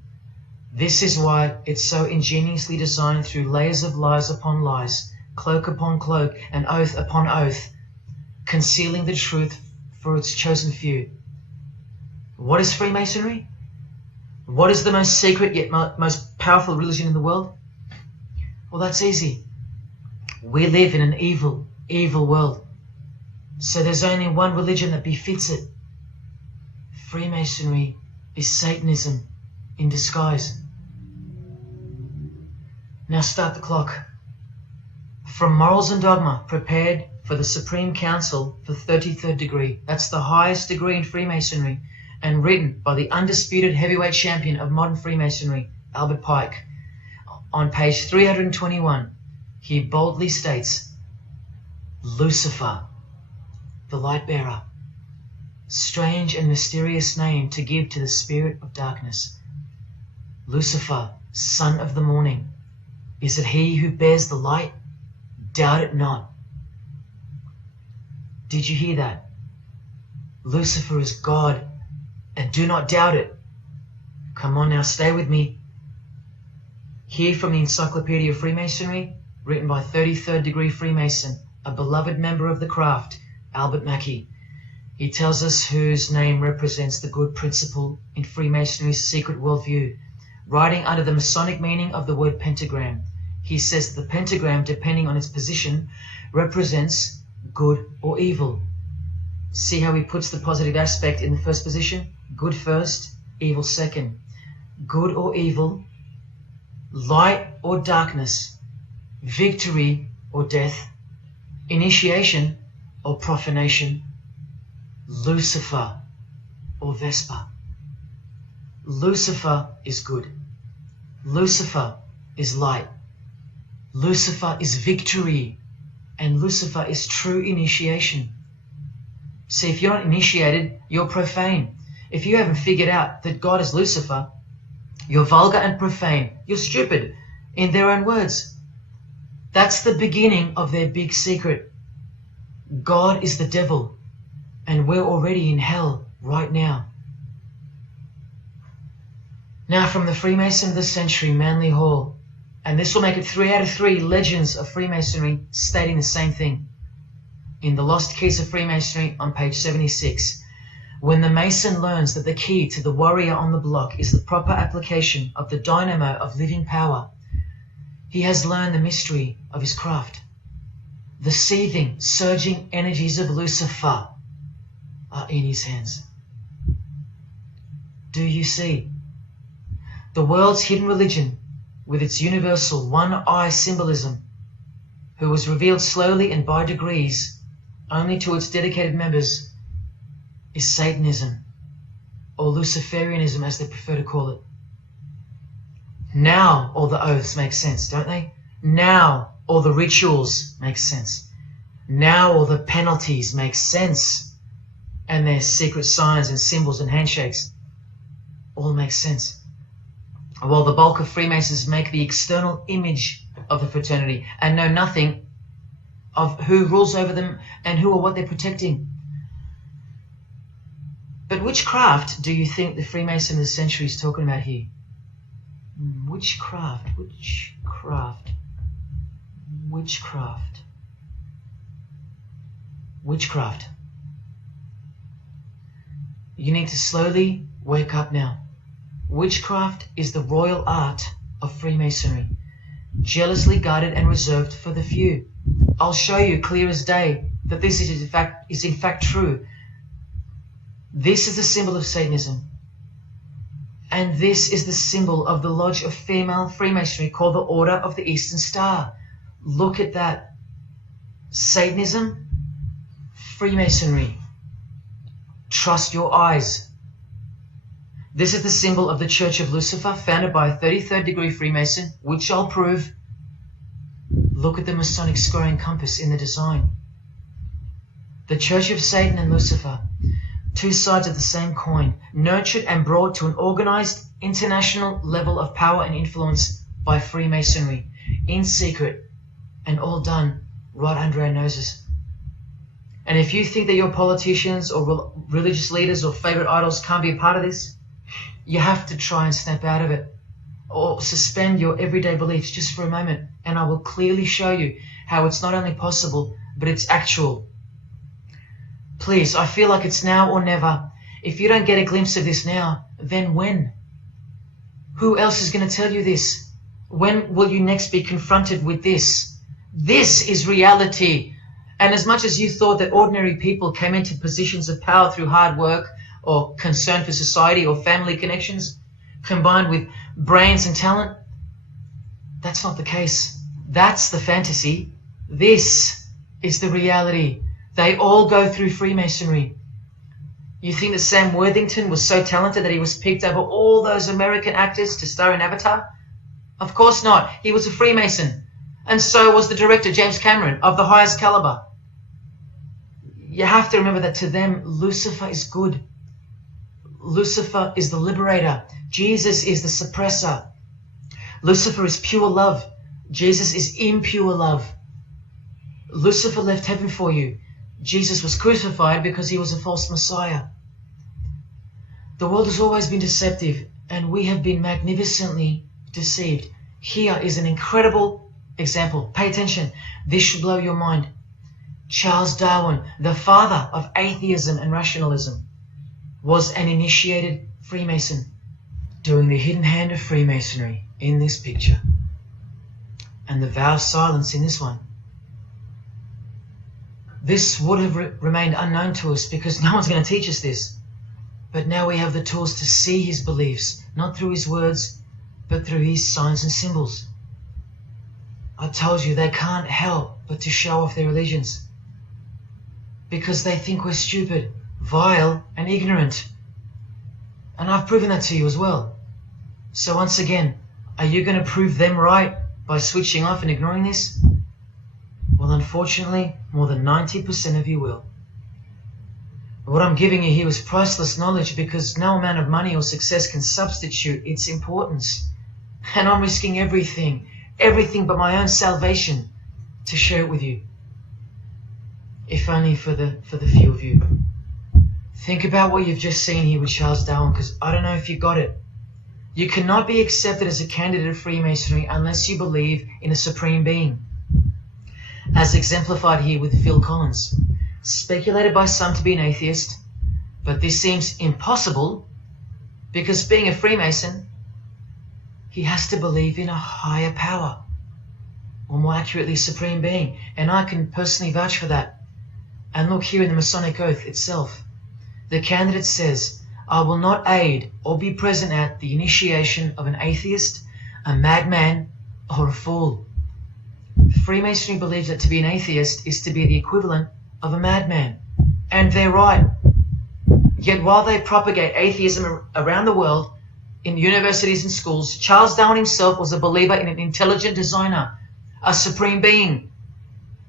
This is why it's so ingeniously designed through layers of lies upon lies, cloak upon cloak, and oath upon oath, concealing the truth for its chosen few. What is Freemasonry? What is the most secret yet most powerful religion in the world? Well, that's easy. We live in an evil, evil world. So there's only one religion that befits it. Freemasonry is Satanism in disguise. Now start the clock. From Morals and Dogma, prepared for the Supreme Council for 33rd degree. That's the highest degree in Freemasonry, and written by the undisputed heavyweight champion of modern Freemasonry, Albert Pike. On page 321, he boldly states, Lucifer, the light bearer, strange and mysterious name to give to the spirit of darkness. Lucifer, son of the morning, is it he who bears the light? Doubt it not. Did you hear that? Lucifer is God, and do not doubt it. Come on now, stay with me. Here from the Encyclopedia of Freemasonry, written by 33rd degree Freemason, a beloved member of the craft, Albert Mackey. He tells us whose name represents the good principle in Freemasonry's secret worldview. Writing under the Masonic meaning of the word pentagram, he says the pentagram, depending on its position, represents good or evil. See how he puts the positive aspect in the first position? Good first, evil second. Good or evil, light or darkness, victory or death, initiation or profanation, Lucifer or Vesper. Lucifer is good. Lucifer is light. Lucifer is victory. And Lucifer is true initiation. See, if you're not initiated, you're profane. If you haven't figured out that God is Lucifer, you're vulgar and profane. You're stupid, in their own words. That's the beginning of their big secret. God is the devil, and we're already in hell right now. Now from the Freemason of the Century, Manly Hall, and this will make it 3 out of 3 legends of Freemasonry stating the same thing. In The Lost Keys of Freemasonry on page 76, when the Mason learns that the key to the warrior on the block is the proper application of the dynamo of living power, he has learned the mystery of his craft. The seething, surging energies of Lucifer are in his hands. Do you see? The world's hidden religion, with its universal one-eye symbolism, who was revealed slowly and by degrees only to its dedicated members, is Satanism, or Luciferianism as they prefer to call it. Now all the oaths make sense, don't they? Now all the rituals make sense. Now all the penalties make sense. And their secret signs and symbols and handshakes all make sense. While the bulk of Freemasons make the external image of the fraternity and know nothing of who rules over them and who or what they're protecting. But which craft do you think the Freemason of the Century is talking about here? Which craft? witchcraft. You need to slowly wake up now. Witchcraft is the royal art of Freemasonry, jealously guarded and reserved for the few. I'll show you clear as day that this is in fact true. This is the symbol of Satanism. And this is the symbol of the lodge of female Freemasonry called the Order of the Eastern Star. Look at that. Satanism, Freemasonry. Trust your eyes. This is the symbol of the Church of Lucifer, founded by a 33rd degree Freemason, which I'll prove. Look at the Masonic square and compass in the design. The Church of Satan and Lucifer, two sides of the same coin, nurtured and brought to an organized international level of power and influence by Freemasonry, in secret, and all done right under our noses. And if you think that your politicians or religious leaders or favorite idols can't be a part of this, you have to try and snap out of it, or suspend your everyday beliefs just for a moment, and I will clearly show you how it's not only possible, but it's actual. Please, I feel like it's now or never. If you don't get a glimpse of this now, then when? Who else is going to tell you this? When will you next be confronted with this? This is reality. And as much as you thought that ordinary people came into positions of power through hard work or concern for society or family connections, combined with brains and talent, that's not the case. That's the fantasy. This is the reality. They all go through Freemasonry. You think that Sam Worthington was so talented that he was picked over all those American actors to star in Avatar? Of course not. He was a Freemason. And so was the director, James Cameron, of the highest caliber. You have to remember that to them, Lucifer is good. Lucifer is the liberator. Jesus is the suppressor. Lucifer is pure love. Jesus is impure love. Lucifer left heaven for you. Jesus was crucified because he was a false Messiah. The world has always been deceptive, and we have been magnificently deceived. Here is an incredible example. Pay attention. This should blow your mind. Charles Darwin, the father of atheism and rationalism, was an initiated Freemason, doing the hidden hand of Freemasonry in this picture, and the vow of silence in this one. This would have remained unknown to us because no one's going to teach us this. But now we have the tools to see his beliefs, not through his words, but through his signs and symbols. I told you they can't help but to show off their allegiance, because they think we're stupid, vile, and ignorant. And I've proven that to you as well. So once again, are you going to prove them right by switching off and ignoring this? Well, unfortunately, more than 90% of you will. What I'm giving you here is priceless knowledge, because no amount of money or success can substitute its importance. And I'm risking everything but my own salvation to share it with you. If only for the few of you. Think about what you've just seen here with Charles Darwin, because I don't know if you got it. You cannot be accepted as a candidate of Freemasonry unless you believe in a supreme being, as exemplified here with Phil Collins, speculated by some to be an atheist, but this seems impossible because, being a Freemason, he has to believe in a higher power, or more accurately, supreme being, and I can personally vouch for that. And look here in the Masonic Oath itself. The candidate says, "I will not aid or be present at the initiation of an atheist, a madman, or a fool." Freemasonry believes that to be an atheist is to be the equivalent of a madman. And they're right. Yet while they propagate atheism around the world, in universities and schools, Charles Darwin himself was a believer in an intelligent designer, a supreme being.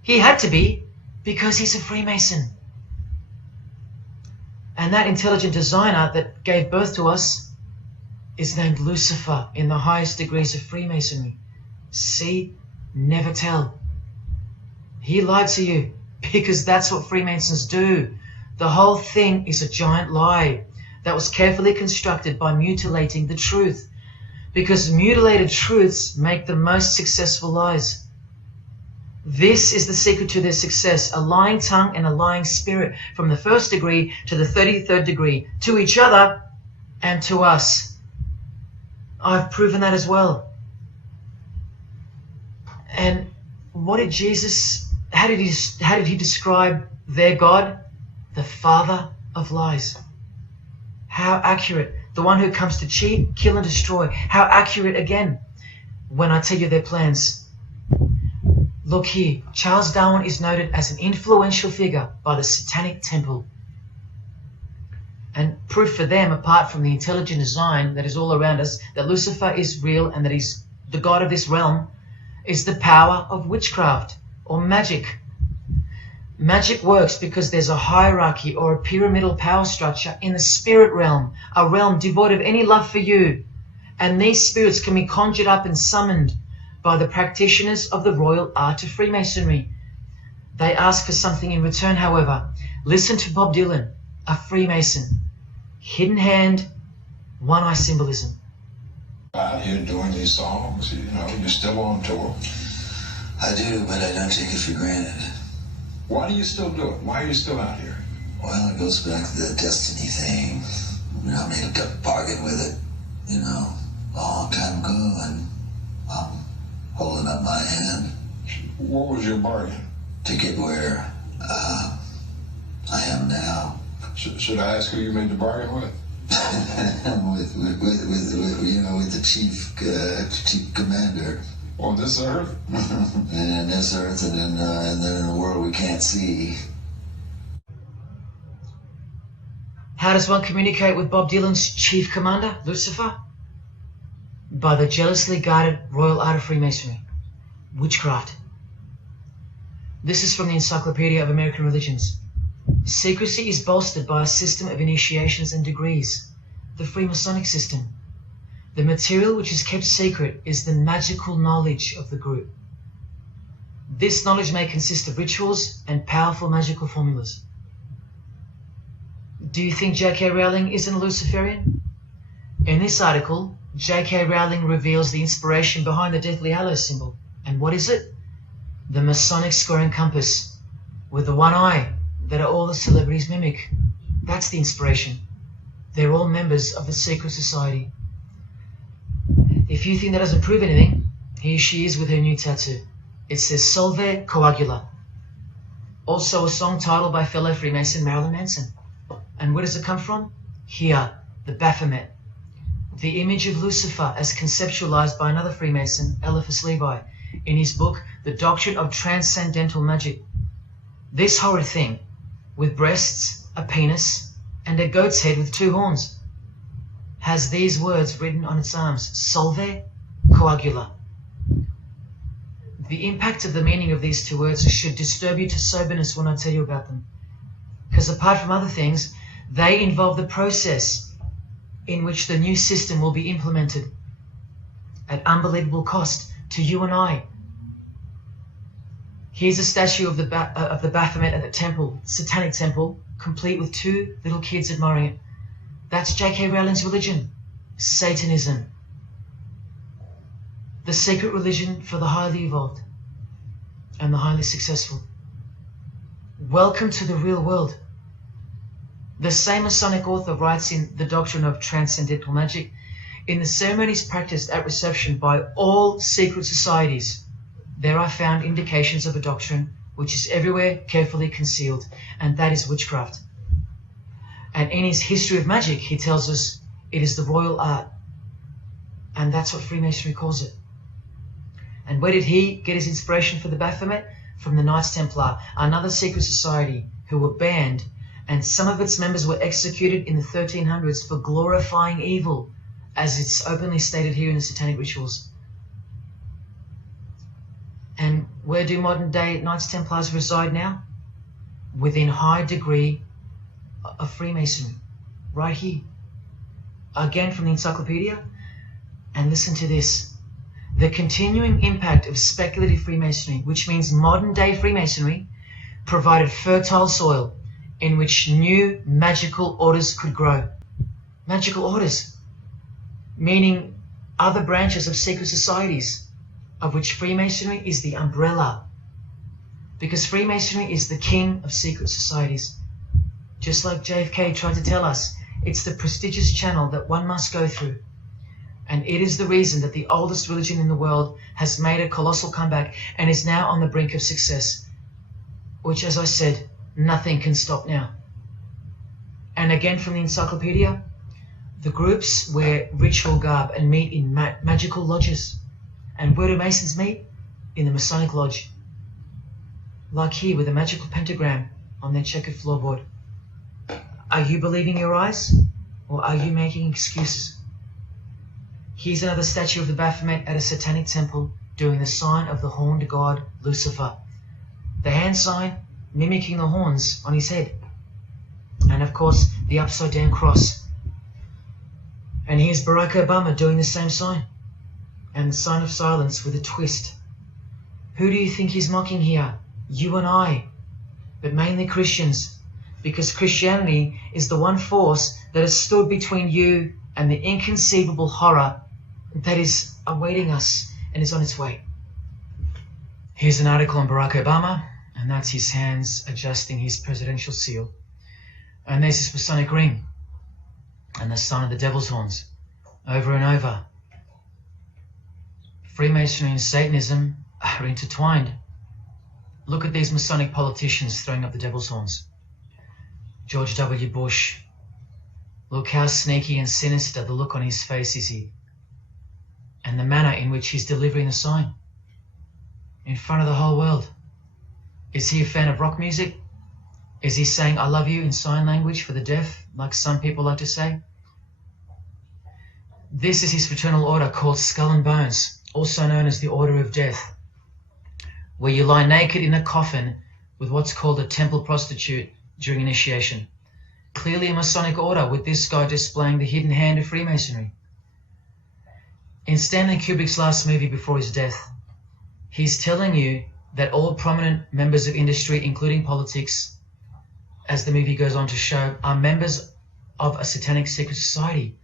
He had to be, because he's a Freemason. And that intelligent designer that gave birth to us is named Lucifer in the highest degrees of Freemasonry. See? Never tell. He lied to you, because that's what Freemasons do. The whole thing is a giant lie that was carefully constructed by mutilating the truth, because mutilated truths make the most successful lies. This is the secret to their success, a lying tongue and a lying spirit from the 1st degree to the 33rd degree, to each other and to us. I've proven that as well. And what did Jesus, how did he describe their God? The father of lies. How accurate. The one who comes to cheat, kill and destroy. How accurate again when I tell you their plans. Look here, Charles Darwin is noted as an influential figure by the Satanic Temple. And proof for them, apart from the intelligent design that is all around us, that Lucifer is real and that he's the god of this realm, is the power of witchcraft or magic. Magic works because there's a hierarchy or a pyramidal power structure in the spirit realm, a realm devoid of any love for you. And these spirits can be conjured up and summoned by the practitioners of the royal art of Freemasonry. They ask for something in return, however. Listen to Bob Dylan, a Freemason. Hidden hand, one-eye symbolism. Out here doing these songs, you know, you're still on tour. I do, but I don't take it for granted. Why do you still do it? Why are you still out here? Well, it goes back to the destiny thing. You know, I made a bargain with it, you know, a long time ago, and I'm holding up my hand. What was your bargain? To get where I am now. Should I ask who you made the bargain with? with the chief commander. On this earth? And in this earth, and then in the world we can't see. How does one communicate with Bob Dylan's chief commander, Lucifer? By the jealously guarded royal art of Freemasonry, witchcraft. This is from the Encyclopedia of American Religions. Secrecy is bolstered by a system of initiations and degrees, the Freemasonic system. The material which is kept secret is the magical knowledge of the group. This knowledge may consist of rituals and powerful magical formulas. Do you think J.K. Rowling isn't a Luciferian? In this article, J.K. Rowling reveals the inspiration behind the Deathly Hallows symbol. And what is it? The Masonic square and compass, with the one eye that all the celebrities mimic. That's the inspiration. They're all members of the secret society. If you think that doesn't prove anything, here she is with her new tattoo. It says Solve Coagula. Also a song title by fellow Freemason Marilyn Manson. And where does it come from? Here, the Baphomet. The image of Lucifer as conceptualized by another Freemason, Eliphas Levi, in his book, The Doctrine of Transcendental Magic. This horrid thing, with breasts, a penis, and a goat's head with 2 horns, has these words written on its arms, Solve Coagula. The impact of the meaning of these 2 words should disturb you to soberness when I tell you about them. Because apart from other things, they involve the process in which the new system will be implemented at unbelievable cost to you and I. Here's a statue of the Baphomet at the temple, Satanic Temple, complete with 2 little kids admiring it. That's J.K. Rowling's religion, Satanism. The secret religion for the highly evolved and the highly successful. Welcome to the real world. The same Masonic author writes in The Doctrine of Transcendental Magic, in the ceremonies practiced at reception by all secret societies, there are found indications of a doctrine which is everywhere carefully concealed, and that is witchcraft. And in his History of Magic, he tells us it is the royal art, and that's what Freemasonry calls it. And where did he get his inspiration for the Baphomet? From the Knights Templar, another secret society who were banned, and some of its members were executed in the 1300s for glorifying evil, as it's openly stated here in the Satanic Rituals. And where do modern day Knights Templars reside now? Within high degree of Freemasonry, right here. Again from the encyclopedia, and listen to this. The continuing impact of speculative Freemasonry, which means modern day Freemasonry, provided fertile soil in which new magical orders could grow. Magical orders, meaning other branches of secret societies, of which Freemasonry is the umbrella. Because Freemasonry is the king of secret societies. Just like JFK tried to tell us, it's the prestigious channel that one must go through. And it is the reason that the oldest religion in the world has made a colossal comeback and is now on the brink of success. Which, as I said, nothing can stop now. And again from the encyclopedia, the groups wear ritual garb and meet in magical lodges. And where do Masons meet? In the Masonic Lodge. Like here with a magical pentagram on their checkered floorboard. Are you believing your eyes? Or are you making excuses? Here's another statue of the Baphomet at a satanic temple doing the sign of the horned god Lucifer. The hand sign mimicking the horns on his head. And of course, the upside down cross. And here's Barack Obama doing the same sign. And the sign of silence with a twist. Who do you think he's mocking here? You and I. But mainly Christians. Because Christianity is the one force that has stood between you and the inconceivable horror that is awaiting us and is on its way. Here's an article on Barack Obama, and that's his hands adjusting his presidential seal. And there's his Masonic ring, and the sign of the devil's horns, over and over. Freemasonry and Satanism are intertwined. Look at these Masonic politicians throwing up the devil's horns. George W. Bush. Look how sneaky and sinister the look on his face is here. And the manner in which he's delivering the sign. In front of the whole world. Is he a fan of rock music? Is he saying I love you in sign language for the deaf, like some people like to say? This is his fraternal order called Skull and Bones, also known as the Order of Death, where you lie naked in a coffin with what's called a temple prostitute during initiation. Clearly a Masonic order, with this guy displaying the hidden hand of Freemasonry. In Stanley Kubrick's last movie before his death, he's telling you that all prominent members of industry, including politics, as the movie goes on to show, are members of a satanic secret society.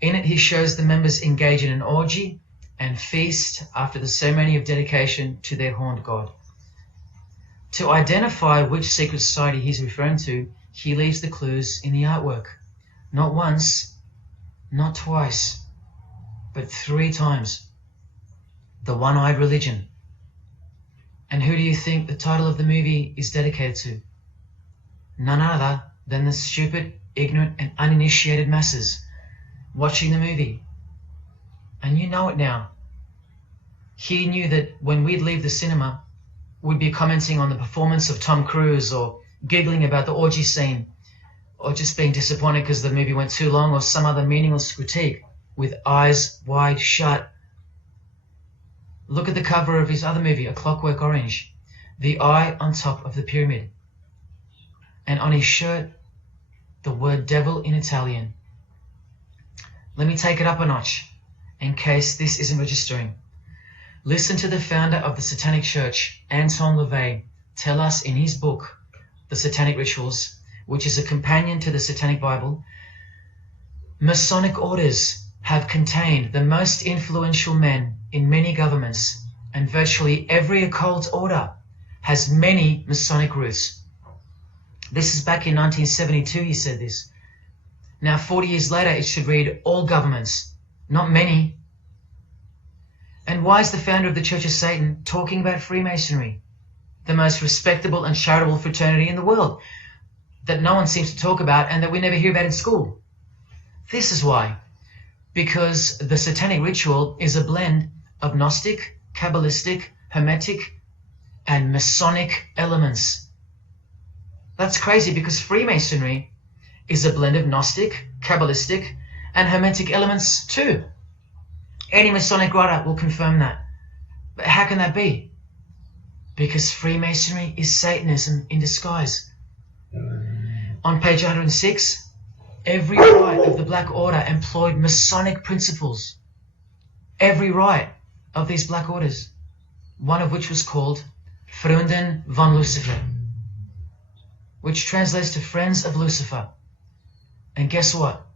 In it, he shows the members engage in an orgy and feast after the ceremony of dedication to their horned god. To identify which secret society he's referring to, he leaves the clues in the artwork. Not once, not twice, but 3 times. The One-Eyed Religion. And who do you think the title of the movie is dedicated to? None other than the stupid, ignorant, and uninitiated masses watching the movie. And you know it now. He knew that when we'd leave the cinema, we'd be commenting on the performance of Tom Cruise, or giggling about the orgy scene, or just being disappointed because the movie went too long, or some other meaningless critique, with eyes wide shut. Look at the cover of his other movie, A Clockwork Orange. The eye on top of the pyramid. And on his shirt, the word devil in Italian. Let me take it up a notch, in case this isn't registering. Listen to the founder of the Satanic Church, Anton LaVey, tell us in his book, The Satanic Rituals, which is a companion to the Satanic Bible, Masonic orders have contained the most influential men in many governments, and virtually every occult order has many Masonic roots. This is back in 1972 he said this. Now 40 years later it should read all governments, not many. And why is the founder of the Church of Satan talking about Freemasonry, the most respectable and charitable fraternity in the world, that no one seems to talk about and that we never hear about in school? This is why. Because the Satanic Ritual is a blend of Gnostic, Kabbalistic, Hermetic, and Masonic elements. That's crazy, because Freemasonry is a blend of Gnostic, Kabbalistic, and Hermetic elements too. Any Masonic writer will confirm that. But how can that be? Because Freemasonry is Satanism in disguise. On page 106, every rite of the Black Order employed Masonic principles. Every rite of these Black Orders, one of which was called Freunden von Lucifer, which translates to Friends of Lucifer. And guess what?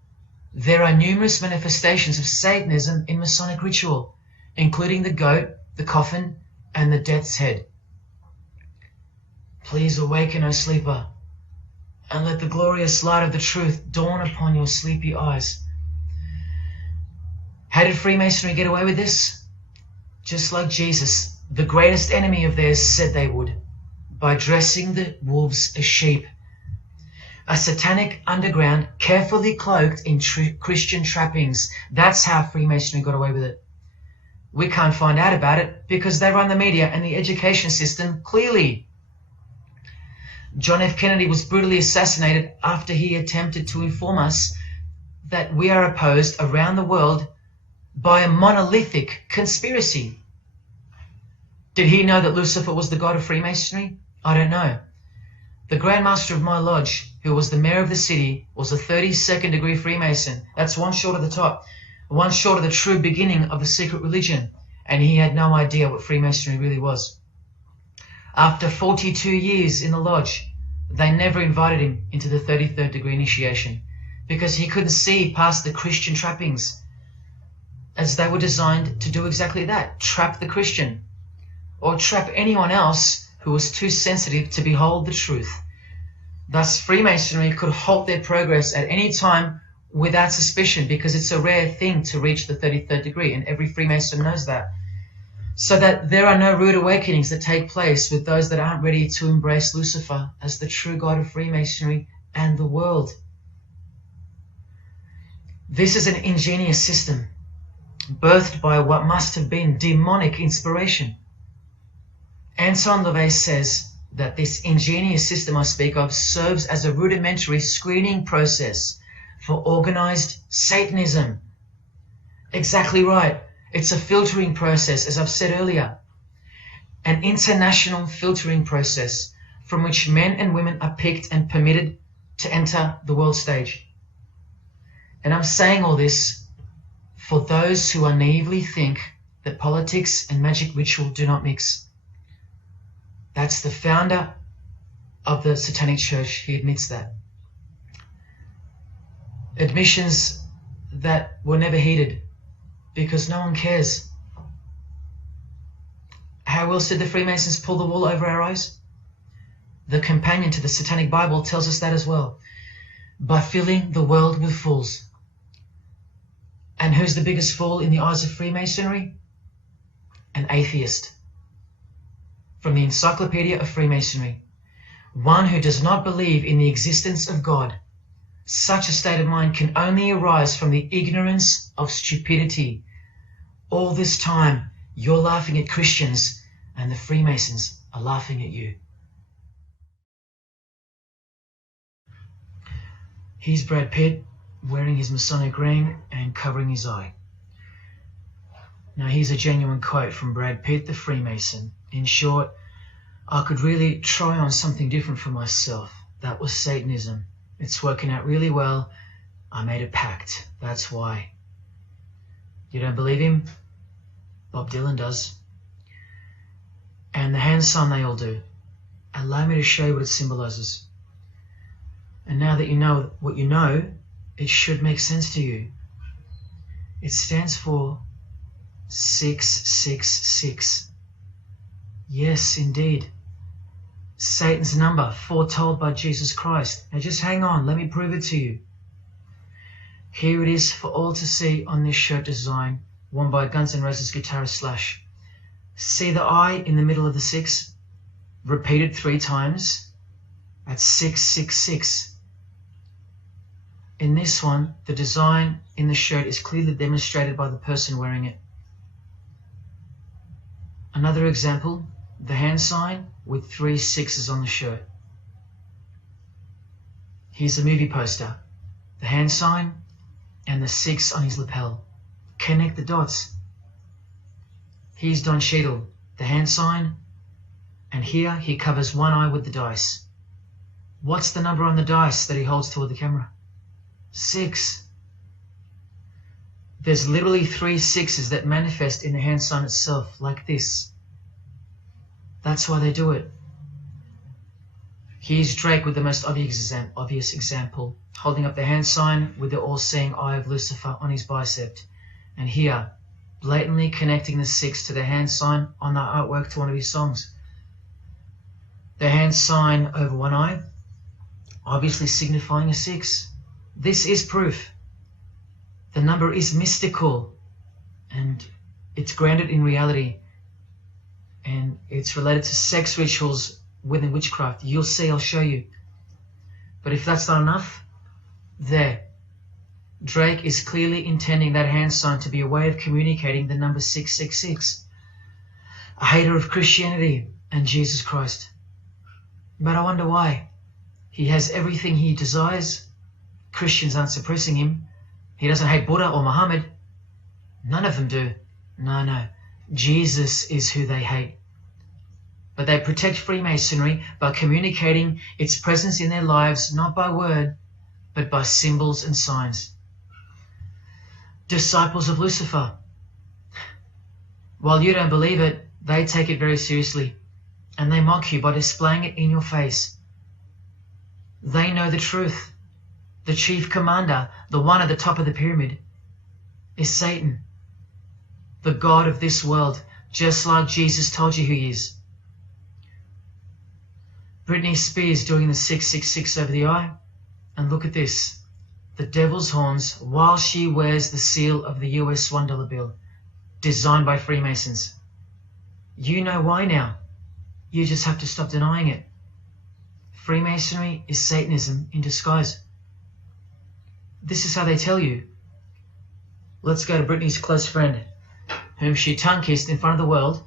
There are numerous manifestations of Satanism in Masonic ritual, including the goat, the coffin, and the death's head. Please awaken, O sleeper, and let the glorious light of the truth dawn upon your sleepy eyes. How did Freemasonry get away with this? Just like Jesus, the greatest enemy of theirs, said they would, by dressing the wolves as sheep. A satanic underground carefully cloaked in Christian trappings. That's how Freemasonry got away with it. We can't find out about it because they run the media and the education system clearly. John F. Kennedy was brutally assassinated after he attempted to inform us that we are opposed around the world by a monolithic conspiracy. Did he know that Lucifer was the god of Freemasonry? I don't know. The Grand Master of my lodge, who was the mayor of the city, was a 32nd degree Freemason. That's one short of the top, one short of the true beginning of the secret religion, and he had no idea what Freemasonry really was. After 42 years in the lodge, they never invited him into the 33rd degree initiation because he couldn't see past the Christian trappings, as they were designed to do exactly that, trap the Christian, or trap anyone else who was too sensitive to behold the truth. Thus, Freemasonry could halt their progress at any time without suspicion, because it's a rare thing to reach the 33rd degree, and every Freemason knows that. So that there are no rude awakenings that take place with those that aren't ready to embrace Lucifer as the true god of Freemasonry and the world. This is an ingenious system, birthed by what must have been demonic inspiration. Anton LaVey says that this ingenious system I speak of serves as a rudimentary screening process for organized Satanism. Exactly right. It's a filtering process, as I've said earlier. An international filtering process from which men and women are picked and permitted to enter the world stage. And I'm saying all this for those who naively think that politics and magic ritual do not mix. That's the founder of the Satanic Church. He admits that. Admissions that were never heeded because no one cares. How else did the Freemasons pull the wool over our eyes? The companion to the Satanic Bible tells us that as well. By filling the world with fools. And who's the biggest fool in the eyes of Freemasonry? An atheist. From the Encyclopedia of Freemasonry. One who does not believe in the existence of God. Such a state of mind can only arise from the ignorance of stupidity. All this time, you're laughing at Christians, and the Freemasons are laughing at you. Here's Brad Pitt wearing his Masonic ring and covering his eye. Now here's a genuine quote from Brad Pitt, the Freemason. In short, I could really try on something different for myself. That was Satanism. It's working out really well. I made a pact. That's why. You don't believe him? Bob Dylan does. And the hand sign they all do. Allow me to show you what it symbolizes. And now that you know what you know, it should make sense to you. It stands for 666. Yes, indeed. Satan's number, foretold by Jesus Christ. Now just hang on, let me prove it to you. Here it is for all to see on this shirt design, worn by Guns N' Roses guitarist Slash. See the I in the middle of the 6? Repeated 3 times. That's 666. In this one, the design in the shirt is clearly demonstrated by the person wearing it. Another example, the hand sign with 3 6s on the shirt. Here's a movie poster, the hand sign and the 6 on his lapel. Connect the dots. Here's Don Cheadle, the hand sign, and here he covers one eye with the dice. What's the number on the dice that he holds toward the camera? 6. There's literally 3 6s that manifest in the hand sign itself, like this. That's why they do it. Here's Drake with the most obvious example, holding up the hand sign with the all-seeing eye of Lucifer on his bicep. And here, blatantly connecting the 6 to the hand sign on the artwork to one of his songs. The hand sign over one eye, obviously signifying a 6. This is proof. The number is mystical and it's grounded in reality, and it's related to sex rituals within witchcraft. You'll see, I'll show you. But if that's not enough, there. Drake is clearly intending that hand sign to be a way of communicating the number 666. A hater of Christianity and Jesus Christ. But I wonder why. He has everything he desires. Christians aren't suppressing him. He doesn't hate Buddha or Muhammad. None of them do. No. Jesus is who they hate. But they protect Freemasonry by communicating its presence in their lives, not by word, but by symbols and signs. Disciples of Lucifer. While you don't believe it, they take it very seriously, and they mock you by displaying it in your face. They know the truth. The chief commander, the one at the top of the pyramid, is Satan, the god of this world, just like Jesus told you who he is. Britney Spears doing the 666 over the eye, and look at this. The devil's horns while she wears the seal of the US $1 bill, designed by Freemasons. You know why now. You just have to stop denying it. Freemasonry is Satanism in disguise. This is how they tell you. Let's go to Britney's close friend, whom she tongue-kissed in front of the world,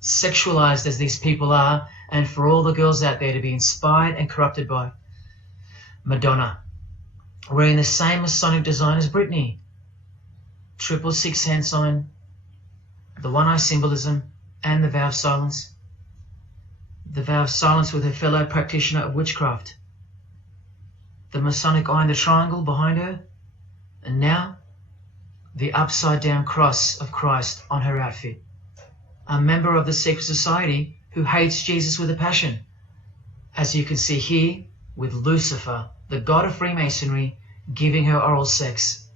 sexualized as these people are, and for all the girls out there to be inspired and corrupted by. Madonna, wearing the same Masonic design as Britney. 666 hand sign, the one-eye symbolism, and the vow of silence. The vow of silence with her fellow practitioner of witchcraft. The Masonic eye in the triangle behind her, and now the upside-down cross of Christ on her outfit. A member of the secret society who hates Jesus with a passion, as you can see here with Lucifer, the god of Freemasonry, giving her oral sex.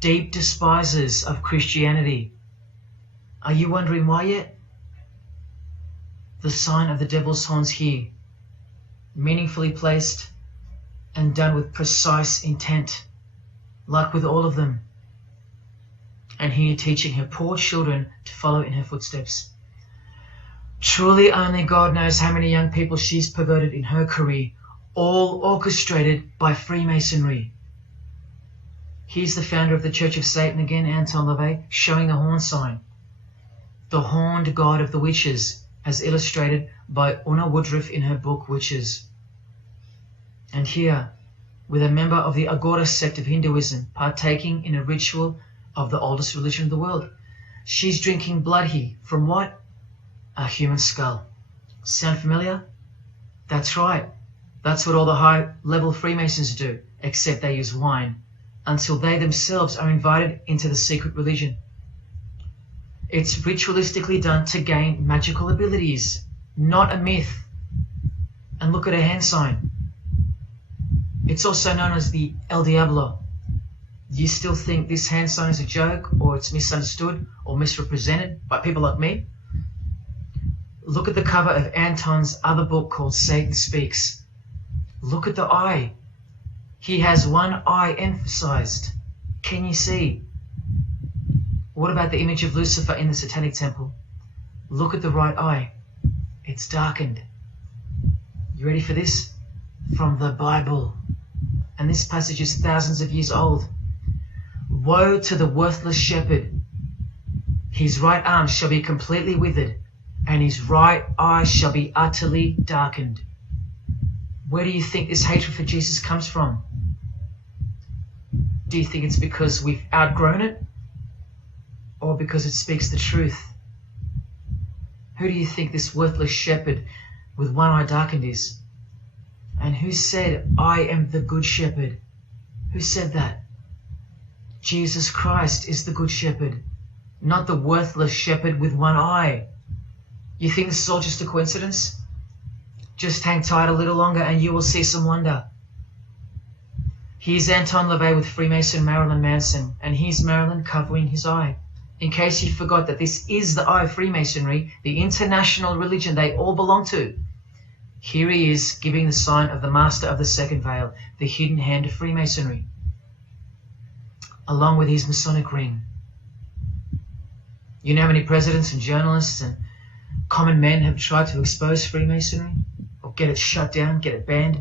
Deep despisers of Christianity. Are you wondering why yet? The sign of the devil's horns here, meaningfully placed and done with precise intent, like with all of them. And here teaching her poor children to follow in her footsteps. Truly only God knows how many young people she's perverted in her career, all orchestrated by Freemasonry. Here's the founder of the Church of Satan again, Anton LaVey, showing the horn sign. The horned god of the witches, as illustrated by Una Woodruff in her book Witches. And here, with a member of the Agora sect of Hinduism partaking in a ritual of the oldest religion of the world. She's drinking blood here. From what? A human skull. Sound familiar? That's right. That's what all the high-level Freemasons do, except they use wine, until they themselves are invited into the secret religion. It's ritualistically done to gain magical abilities, not a myth. And look at her hand sign. It's also known as the El Diablo. You still think this hand sign is a joke, or it's misunderstood or misrepresented by people like me? Look at the cover of Anton's other book called Satan Speaks. Look at the eye. He has one eye emphasized. Can you see? What about the image of Lucifer in the Satanic Temple? Look at the right eye. It's darkened. You ready for this? From the Bible. And this passage is thousands of years old. Woe to the worthless shepherd. His right arm shall be completely withered, and his right eye shall be utterly darkened. Where do you think this hatred for Jesus comes from? Do you think it's because we've outgrown it? Or because it speaks the truth? Who do you think this worthless shepherd with one eye darkened is? And who said, I am the good shepherd? Who said that? Jesus Christ is the good shepherd, not the worthless shepherd with one eye. You think this is all just a coincidence? Just hang tight a little longer and you will see some wonder. Here's Anton LaVey with Freemason Marilyn Manson, and here's Marilyn covering his eye. In case you forgot that this is the eye of Freemasonry, the international religion they all belong to. Here he is giving the sign of the master of the second veil, the hidden hand of Freemasonry, along with his Masonic ring. You know how many presidents and journalists and common men have tried to expose Freemasonry or get it shut down, get it banned?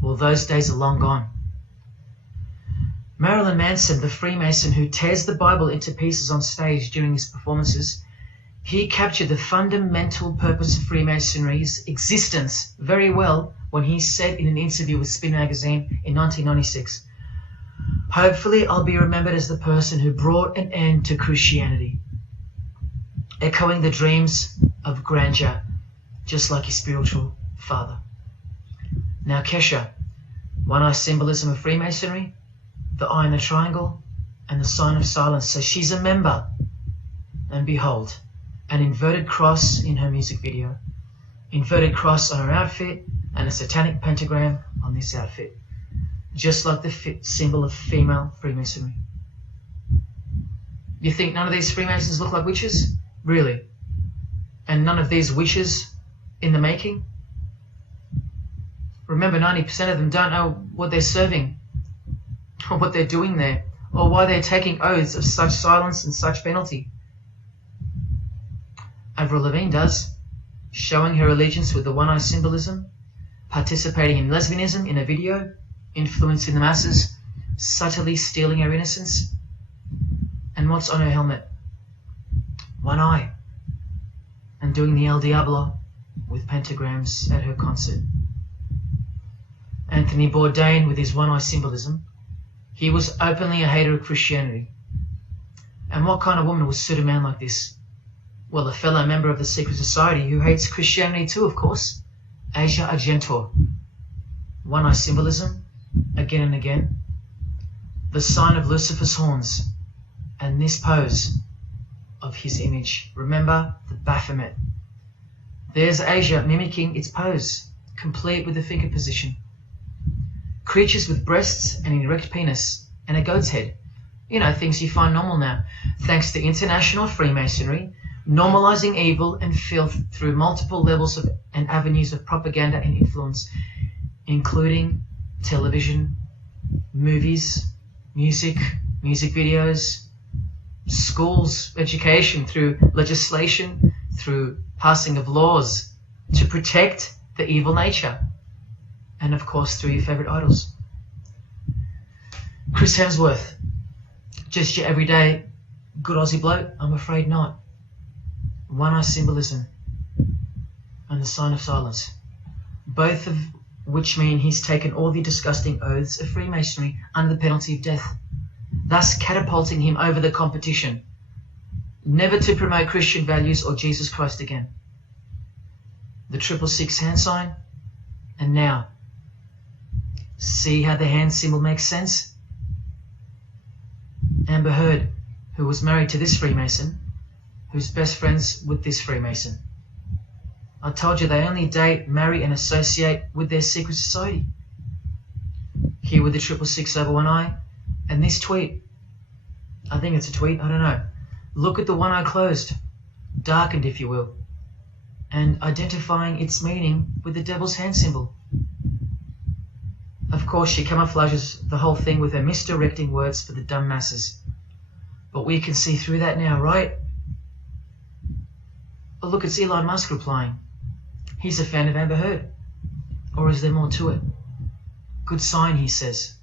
Well, those days are long gone. Marilyn Manson, the Freemason who tears the Bible into pieces on stage during his performances, he captured the fundamental purpose of Freemasonry's existence very well when he said in an interview with Spin magazine in 1996, "Hopefully I'll be remembered as the person who brought an end to Christianity," echoing the dreams of grandeur, just like his spiritual father. Now Kesha, one-eye symbolism of Freemasonry, the eye in the triangle, and the sign of silence. So she's a member. And behold, an inverted cross in her music video, inverted cross on her outfit, and a satanic pentagram on this outfit, just like the symbol of female Freemasonry. You think none of these Freemasons look like witches? Really? And none of these witches in the making? Remember, 90% of them don't know what they're serving, or what they're doing there, or why they're taking oaths of such silence and such penalty. Avril Lavigne does, showing her allegiance with the one-eye symbolism, participating in lesbianism in a video, influencing the masses, subtly stealing her innocence. And what's on her helmet? One eye. And doing the El Diablo with pentagrams at her concert. Anthony Bourdain, with his one-eye symbolism, he was openly a hater of Christianity. And what kind of woman would suit a man like this? Well, a fellow member of the secret society who hates Christianity too, of course, Asia Argento. One-eye symbolism, again and again. The sign of Lucifer's horns, and this pose of his image. Remember the Baphomet. There's Asia mimicking its pose, complete with the finger position. Creatures with breasts and an erect penis and a goat's head. You know, things you find normal now, thanks to international Freemasonry, normalizing evil and filth through multiple levels of and avenues of propaganda and influence, including television, movies, music videos, schools, education, through legislation, through passing of laws to protect the evil nature, and of course through your favorite idols. Chris Hemsworth, just your everyday good Aussie bloke? I'm afraid not. One-eye symbolism and the sign of silence, both of which mean he's taken all the disgusting oaths of Freemasonry under the penalty of death, thus catapulting him over the competition, never to promote Christian values or Jesus Christ again. The 666 hand sign, and now, see how the hand symbol makes sense? Amber Heard, who was married to this Freemason, who's best friends with this Freemason. I told you they only date, marry, and associate with their secret society. Here with the 666 over one eye, and this tweet. I think it's a tweet, I don't know. Look at the one eye closed, darkened if you will, and identifying its meaning with the devil's hand symbol. Of course, she camouflages the whole thing with her misdirecting words for the dumb masses. But we can see through that now, right? Oh, look, it's Elon Musk replying. He's a fan of Amber Heard. Or is there more to it? Good sign, he says.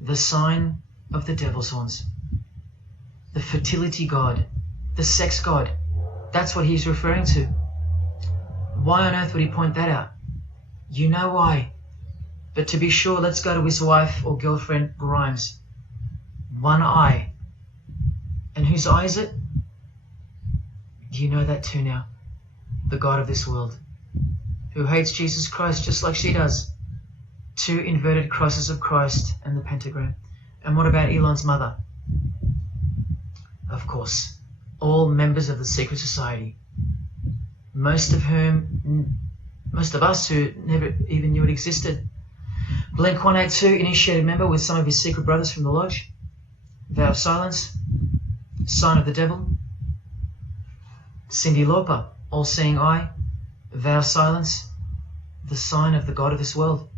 The sign of the devil's horns. The fertility god. The sex god. That's what he's referring to. Why on earth would he point that out? You know why. But to be sure, let's go to his wife or girlfriend, Grimes. One eye. And whose eye is it? You know that too now. The God of this world, who hates Jesus Christ just like she does. 2 inverted crosses of Christ and the pentagram. And what about Elon's mother? Of course, all members of the secret society. Most of us who never even knew it existed. Blink 182, initiated member with some of his secret brothers from the lodge. Vow of silence. Sign of the devil. Cyndi Lauper, all-seeing eye. Vow of silence. the sign of the god of this world.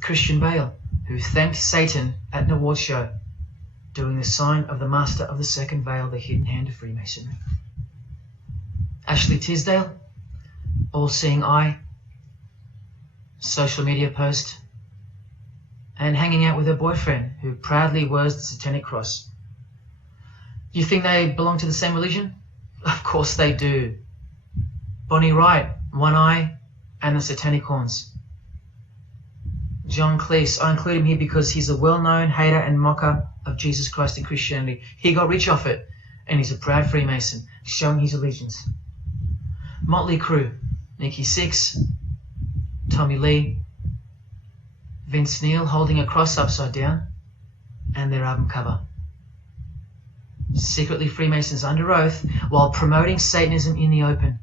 Christian Bale, who thanked Satan at an award show, doing the sign of the master of the second veil, the hidden hand of Freemasonry. Ashley Tisdale, all-seeing eye, social media post, and hanging out with her boyfriend, who proudly wears the Satanic cross. You think they belong to the same religion? Of course they do. Bonnie Wright, one eye, and the Satanic horns. John Cleese, I include him here because he's a well-known hater and mocker of Jesus Christ and Christianity. He got rich off it, and he's a proud Freemason, showing his allegiance. Motley Crue, Nikki Sixx, Tommy Lee, Vince Neil holding a cross upside down, and their album cover. Secretly Freemasons under oath while promoting Satanism in the open,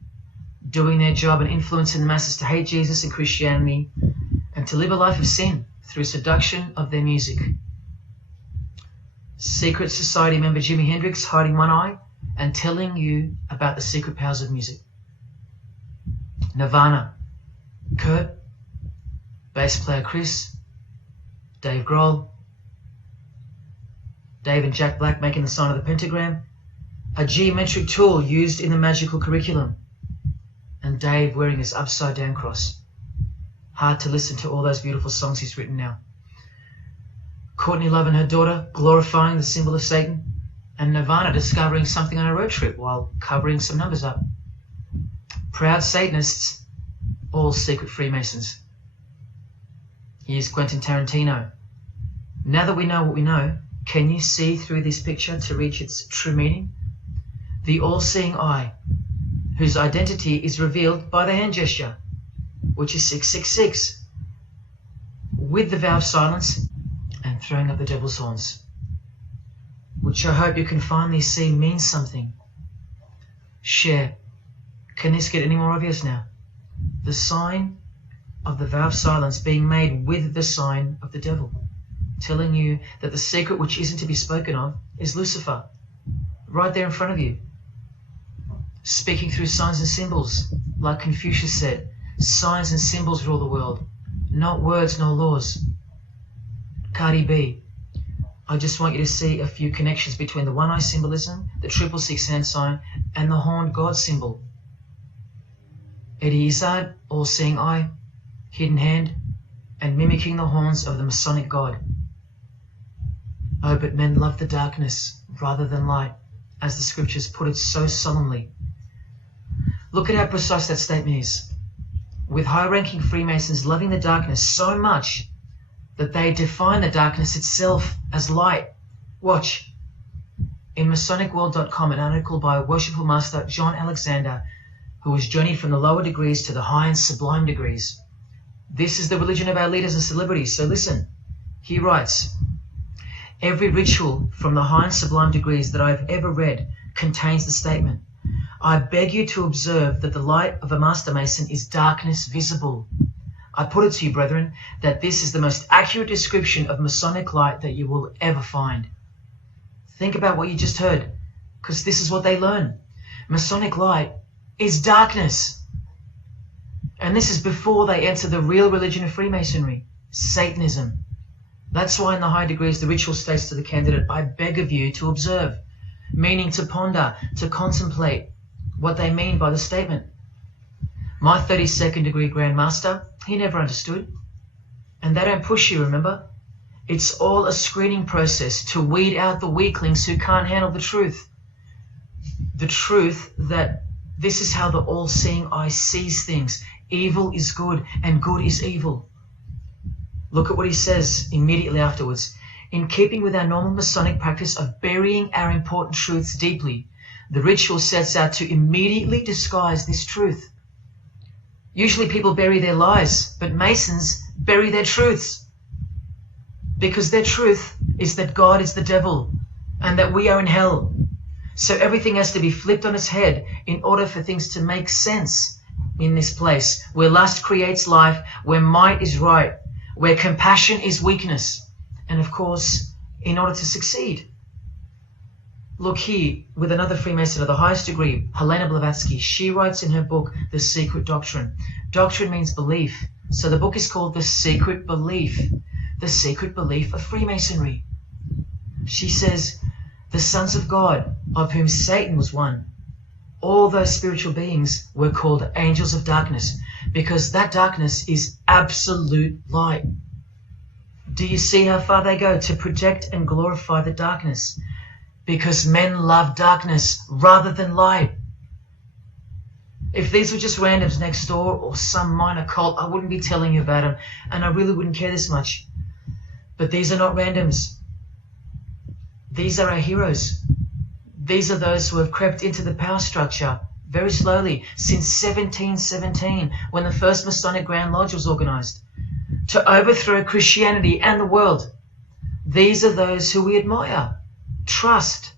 doing their job and influencing the masses to hate Jesus and Christianity and to live a life of sin through seduction of their music. Secret Society member Jimi Hendrix hiding one eye and telling you about the secret powers of music. Nirvana, Kurt, bass player Chris, Dave Grohl, Dave and Jack Black making the sign of the pentagram, a geometric tool used in the magical curriculum, and Dave wearing his upside down cross. Hard to listen to all those beautiful songs he's written now. Courtney Love and her daughter glorifying the symbol of Satan, and Nirvana discovering something on a road trip while covering some numbers up. Proud Satanists, all secret Freemasons. Here's Quentin Tarantino. Now that we know what we know, can you see through this picture to reach its true meaning? The all-seeing eye, whose identity is revealed by the hand gesture, which is 666, with the vow of silence and throwing up the devil's horns, which I hope you can finally see means something. Share. Can this get any more obvious now? The sign of the vow of silence being made with the sign of the devil, telling you that the secret which isn't to be spoken of is Lucifer, right there in front of you, speaking through signs and symbols, like Confucius said, signs and symbols rule the world, not words nor laws. Cardi B, I just want you to see a few connections between the one-eye symbolism, the 666 hand sign, and the horned God symbol. Eddie Izzard, all-seeing eye, hidden hand, and mimicking the horns of the Masonic God. Oh, but men love the darkness rather than light, as the scriptures put it so solemnly. Look at how precise that statement is. With high-ranking Freemasons loving the darkness so much that they define the darkness itself as light. Watch. In MasonicWorld.com, an article by Worshipful Master John Alexander, who has journeyed from the lower degrees to the high and sublime degrees. This is the religion of our leaders and celebrities, so listen. He writes, every ritual from the high and sublime degrees that I have ever read contains the statement, I beg you to observe that the light of a Master Mason is darkness visible. I put it to you, brethren, that this is the most accurate description of Masonic light that you will ever find. Think about what you just heard, because this is what they learn. Masonic light is darkness. And this is before they enter the real religion of Freemasonry, Satanism. That's why in the high degrees the ritual states to the candidate, I beg of you to observe, meaning to ponder, to contemplate what they mean by the statement. My 32nd degree Grand Master, he never understood. And they don't push you, remember? It's all a screening process to weed out the weaklings who can't handle the truth. The truth that this is how the all-seeing eye sees things. Evil is good and good is evil. Look at what he says immediately afterwards. In keeping with our normal Masonic practice of burying our important truths deeply, the ritual sets out to immediately disguise this truth. Usually people bury their lies, but Masons bury their truths. Because their truth is that God is the devil and that we are in hell. So everything has to be flipped on its head in order for things to make sense in this place where lust creates life, where might is right, where compassion is weakness, and of course, in order to succeed. Look here, with another Freemason of the highest degree, Helena Blavatsky, she writes in her book, The Secret Doctrine, Doctrine means belief. So the book is called The Secret Belief. The Secret Belief of Freemasonry. She says, the sons of God, of whom Satan was one, all those spiritual beings were called angels of darkness, because that darkness is absolute light. Do you see how far they go to project and glorify the darkness? Because men love darkness rather than light. If these were just randoms next door or some minor cult, I wouldn't be telling you about them, and I really wouldn't care this much. But these are not randoms. These are our heroes. These are those who have crept into the power structure very slowly since 1717, when the first Masonic Grand Lodge was organized, to overthrow Christianity and the world. These are those who we admire, trust.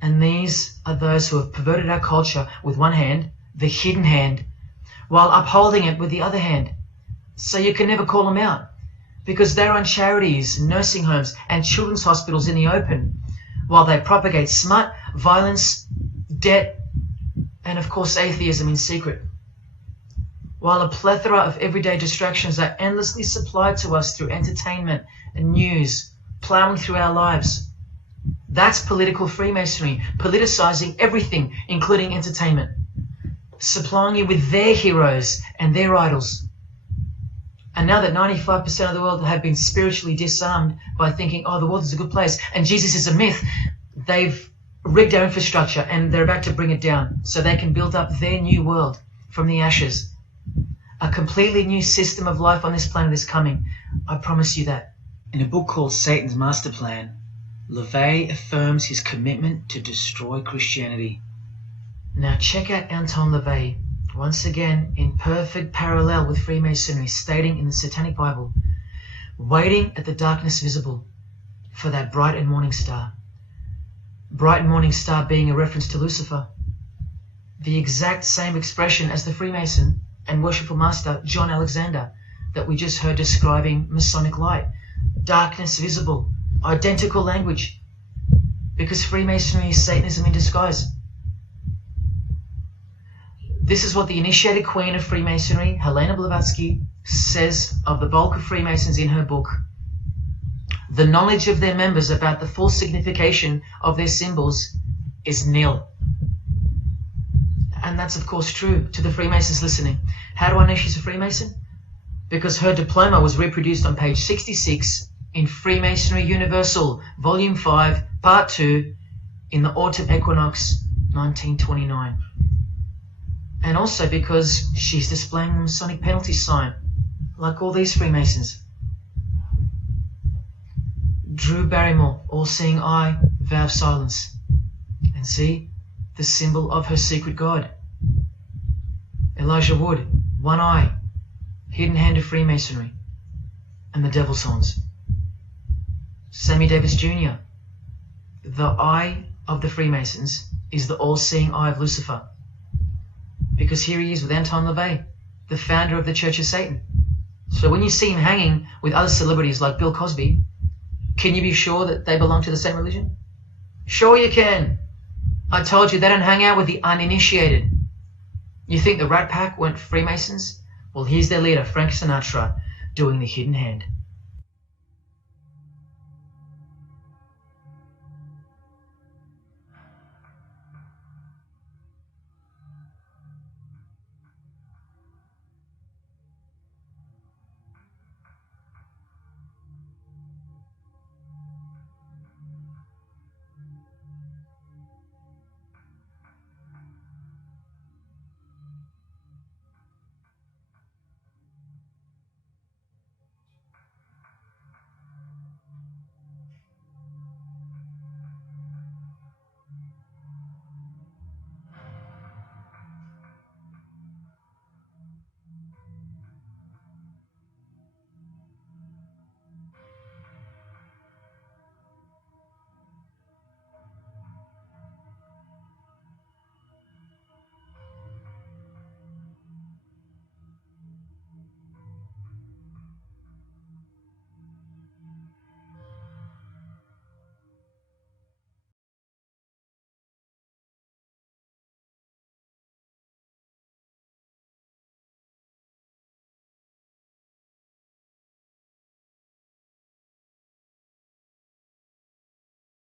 And these are those who have perverted our culture with one hand, the hidden hand, while upholding it with the other hand. So you can never call them out, because they run charities, nursing homes, and children's hospitals in the open, while they propagate smut, violence, debt, and of course atheism in secret. While a plethora of everyday distractions are endlessly supplied to us through entertainment and news, plowing through our lives. That's political Freemasonry, politicizing everything, including entertainment, supplying you with their heroes and their idols. And now that 95% of the world have been spiritually disarmed by thinking, oh, the world is a good place and Jesus is a myth, they've rigged our infrastructure and they're about to bring it down so they can build up their new world from the ashes. A completely new system of life on this planet is coming. I promise you that. In a book called Satan's Master Plan, LaVey affirms his commitment to destroy Christianity. Now check out Anton LaVey, once again in perfect parallel with Freemasonry, stating in the Satanic Bible, waiting at the darkness visible for that bright and morning star. Bright and morning star being a reference to Lucifer. The exact same expression as the Freemason and worshipful master John Alexander that we just heard describing Masonic light. Darkness visible. Identical language. Because Freemasonry is Satanism in disguise. This is what the initiated queen of Freemasonry, Helena Blavatsky, says of the bulk of Freemasons in her book. The knowledge of their members about the full signification of their symbols is nil. And that's of course true to the Freemasons listening. How do I know she's a Freemason? Because her diploma was reproduced on page 66 in Freemasonry Universal, Volume 5, Part 2, in the Autumn Equinox, 1929. And also because she's displaying the Masonic penalty sign, like all these Freemasons. Drew Barrymore, all-seeing eye, vow of silence. And see, the symbol of her secret God. Elijah Wood, one eye, hidden hand of Freemasonry, and the devil's horns. Sammy Davis Jr., the eye of the Freemasons is the all-seeing eye of Lucifer. Because here he is with Anton LaVey, the founder of the Church of Satan. So when you see him hanging with other celebrities like Bill Cosby, can you be sure that they belong to the same religion? Sure you can. I told you they don't hang out with the uninitiated. You think the Rat Pack weren't Freemasons? Well, here's their leader, Frank Sinatra, doing the hidden hand.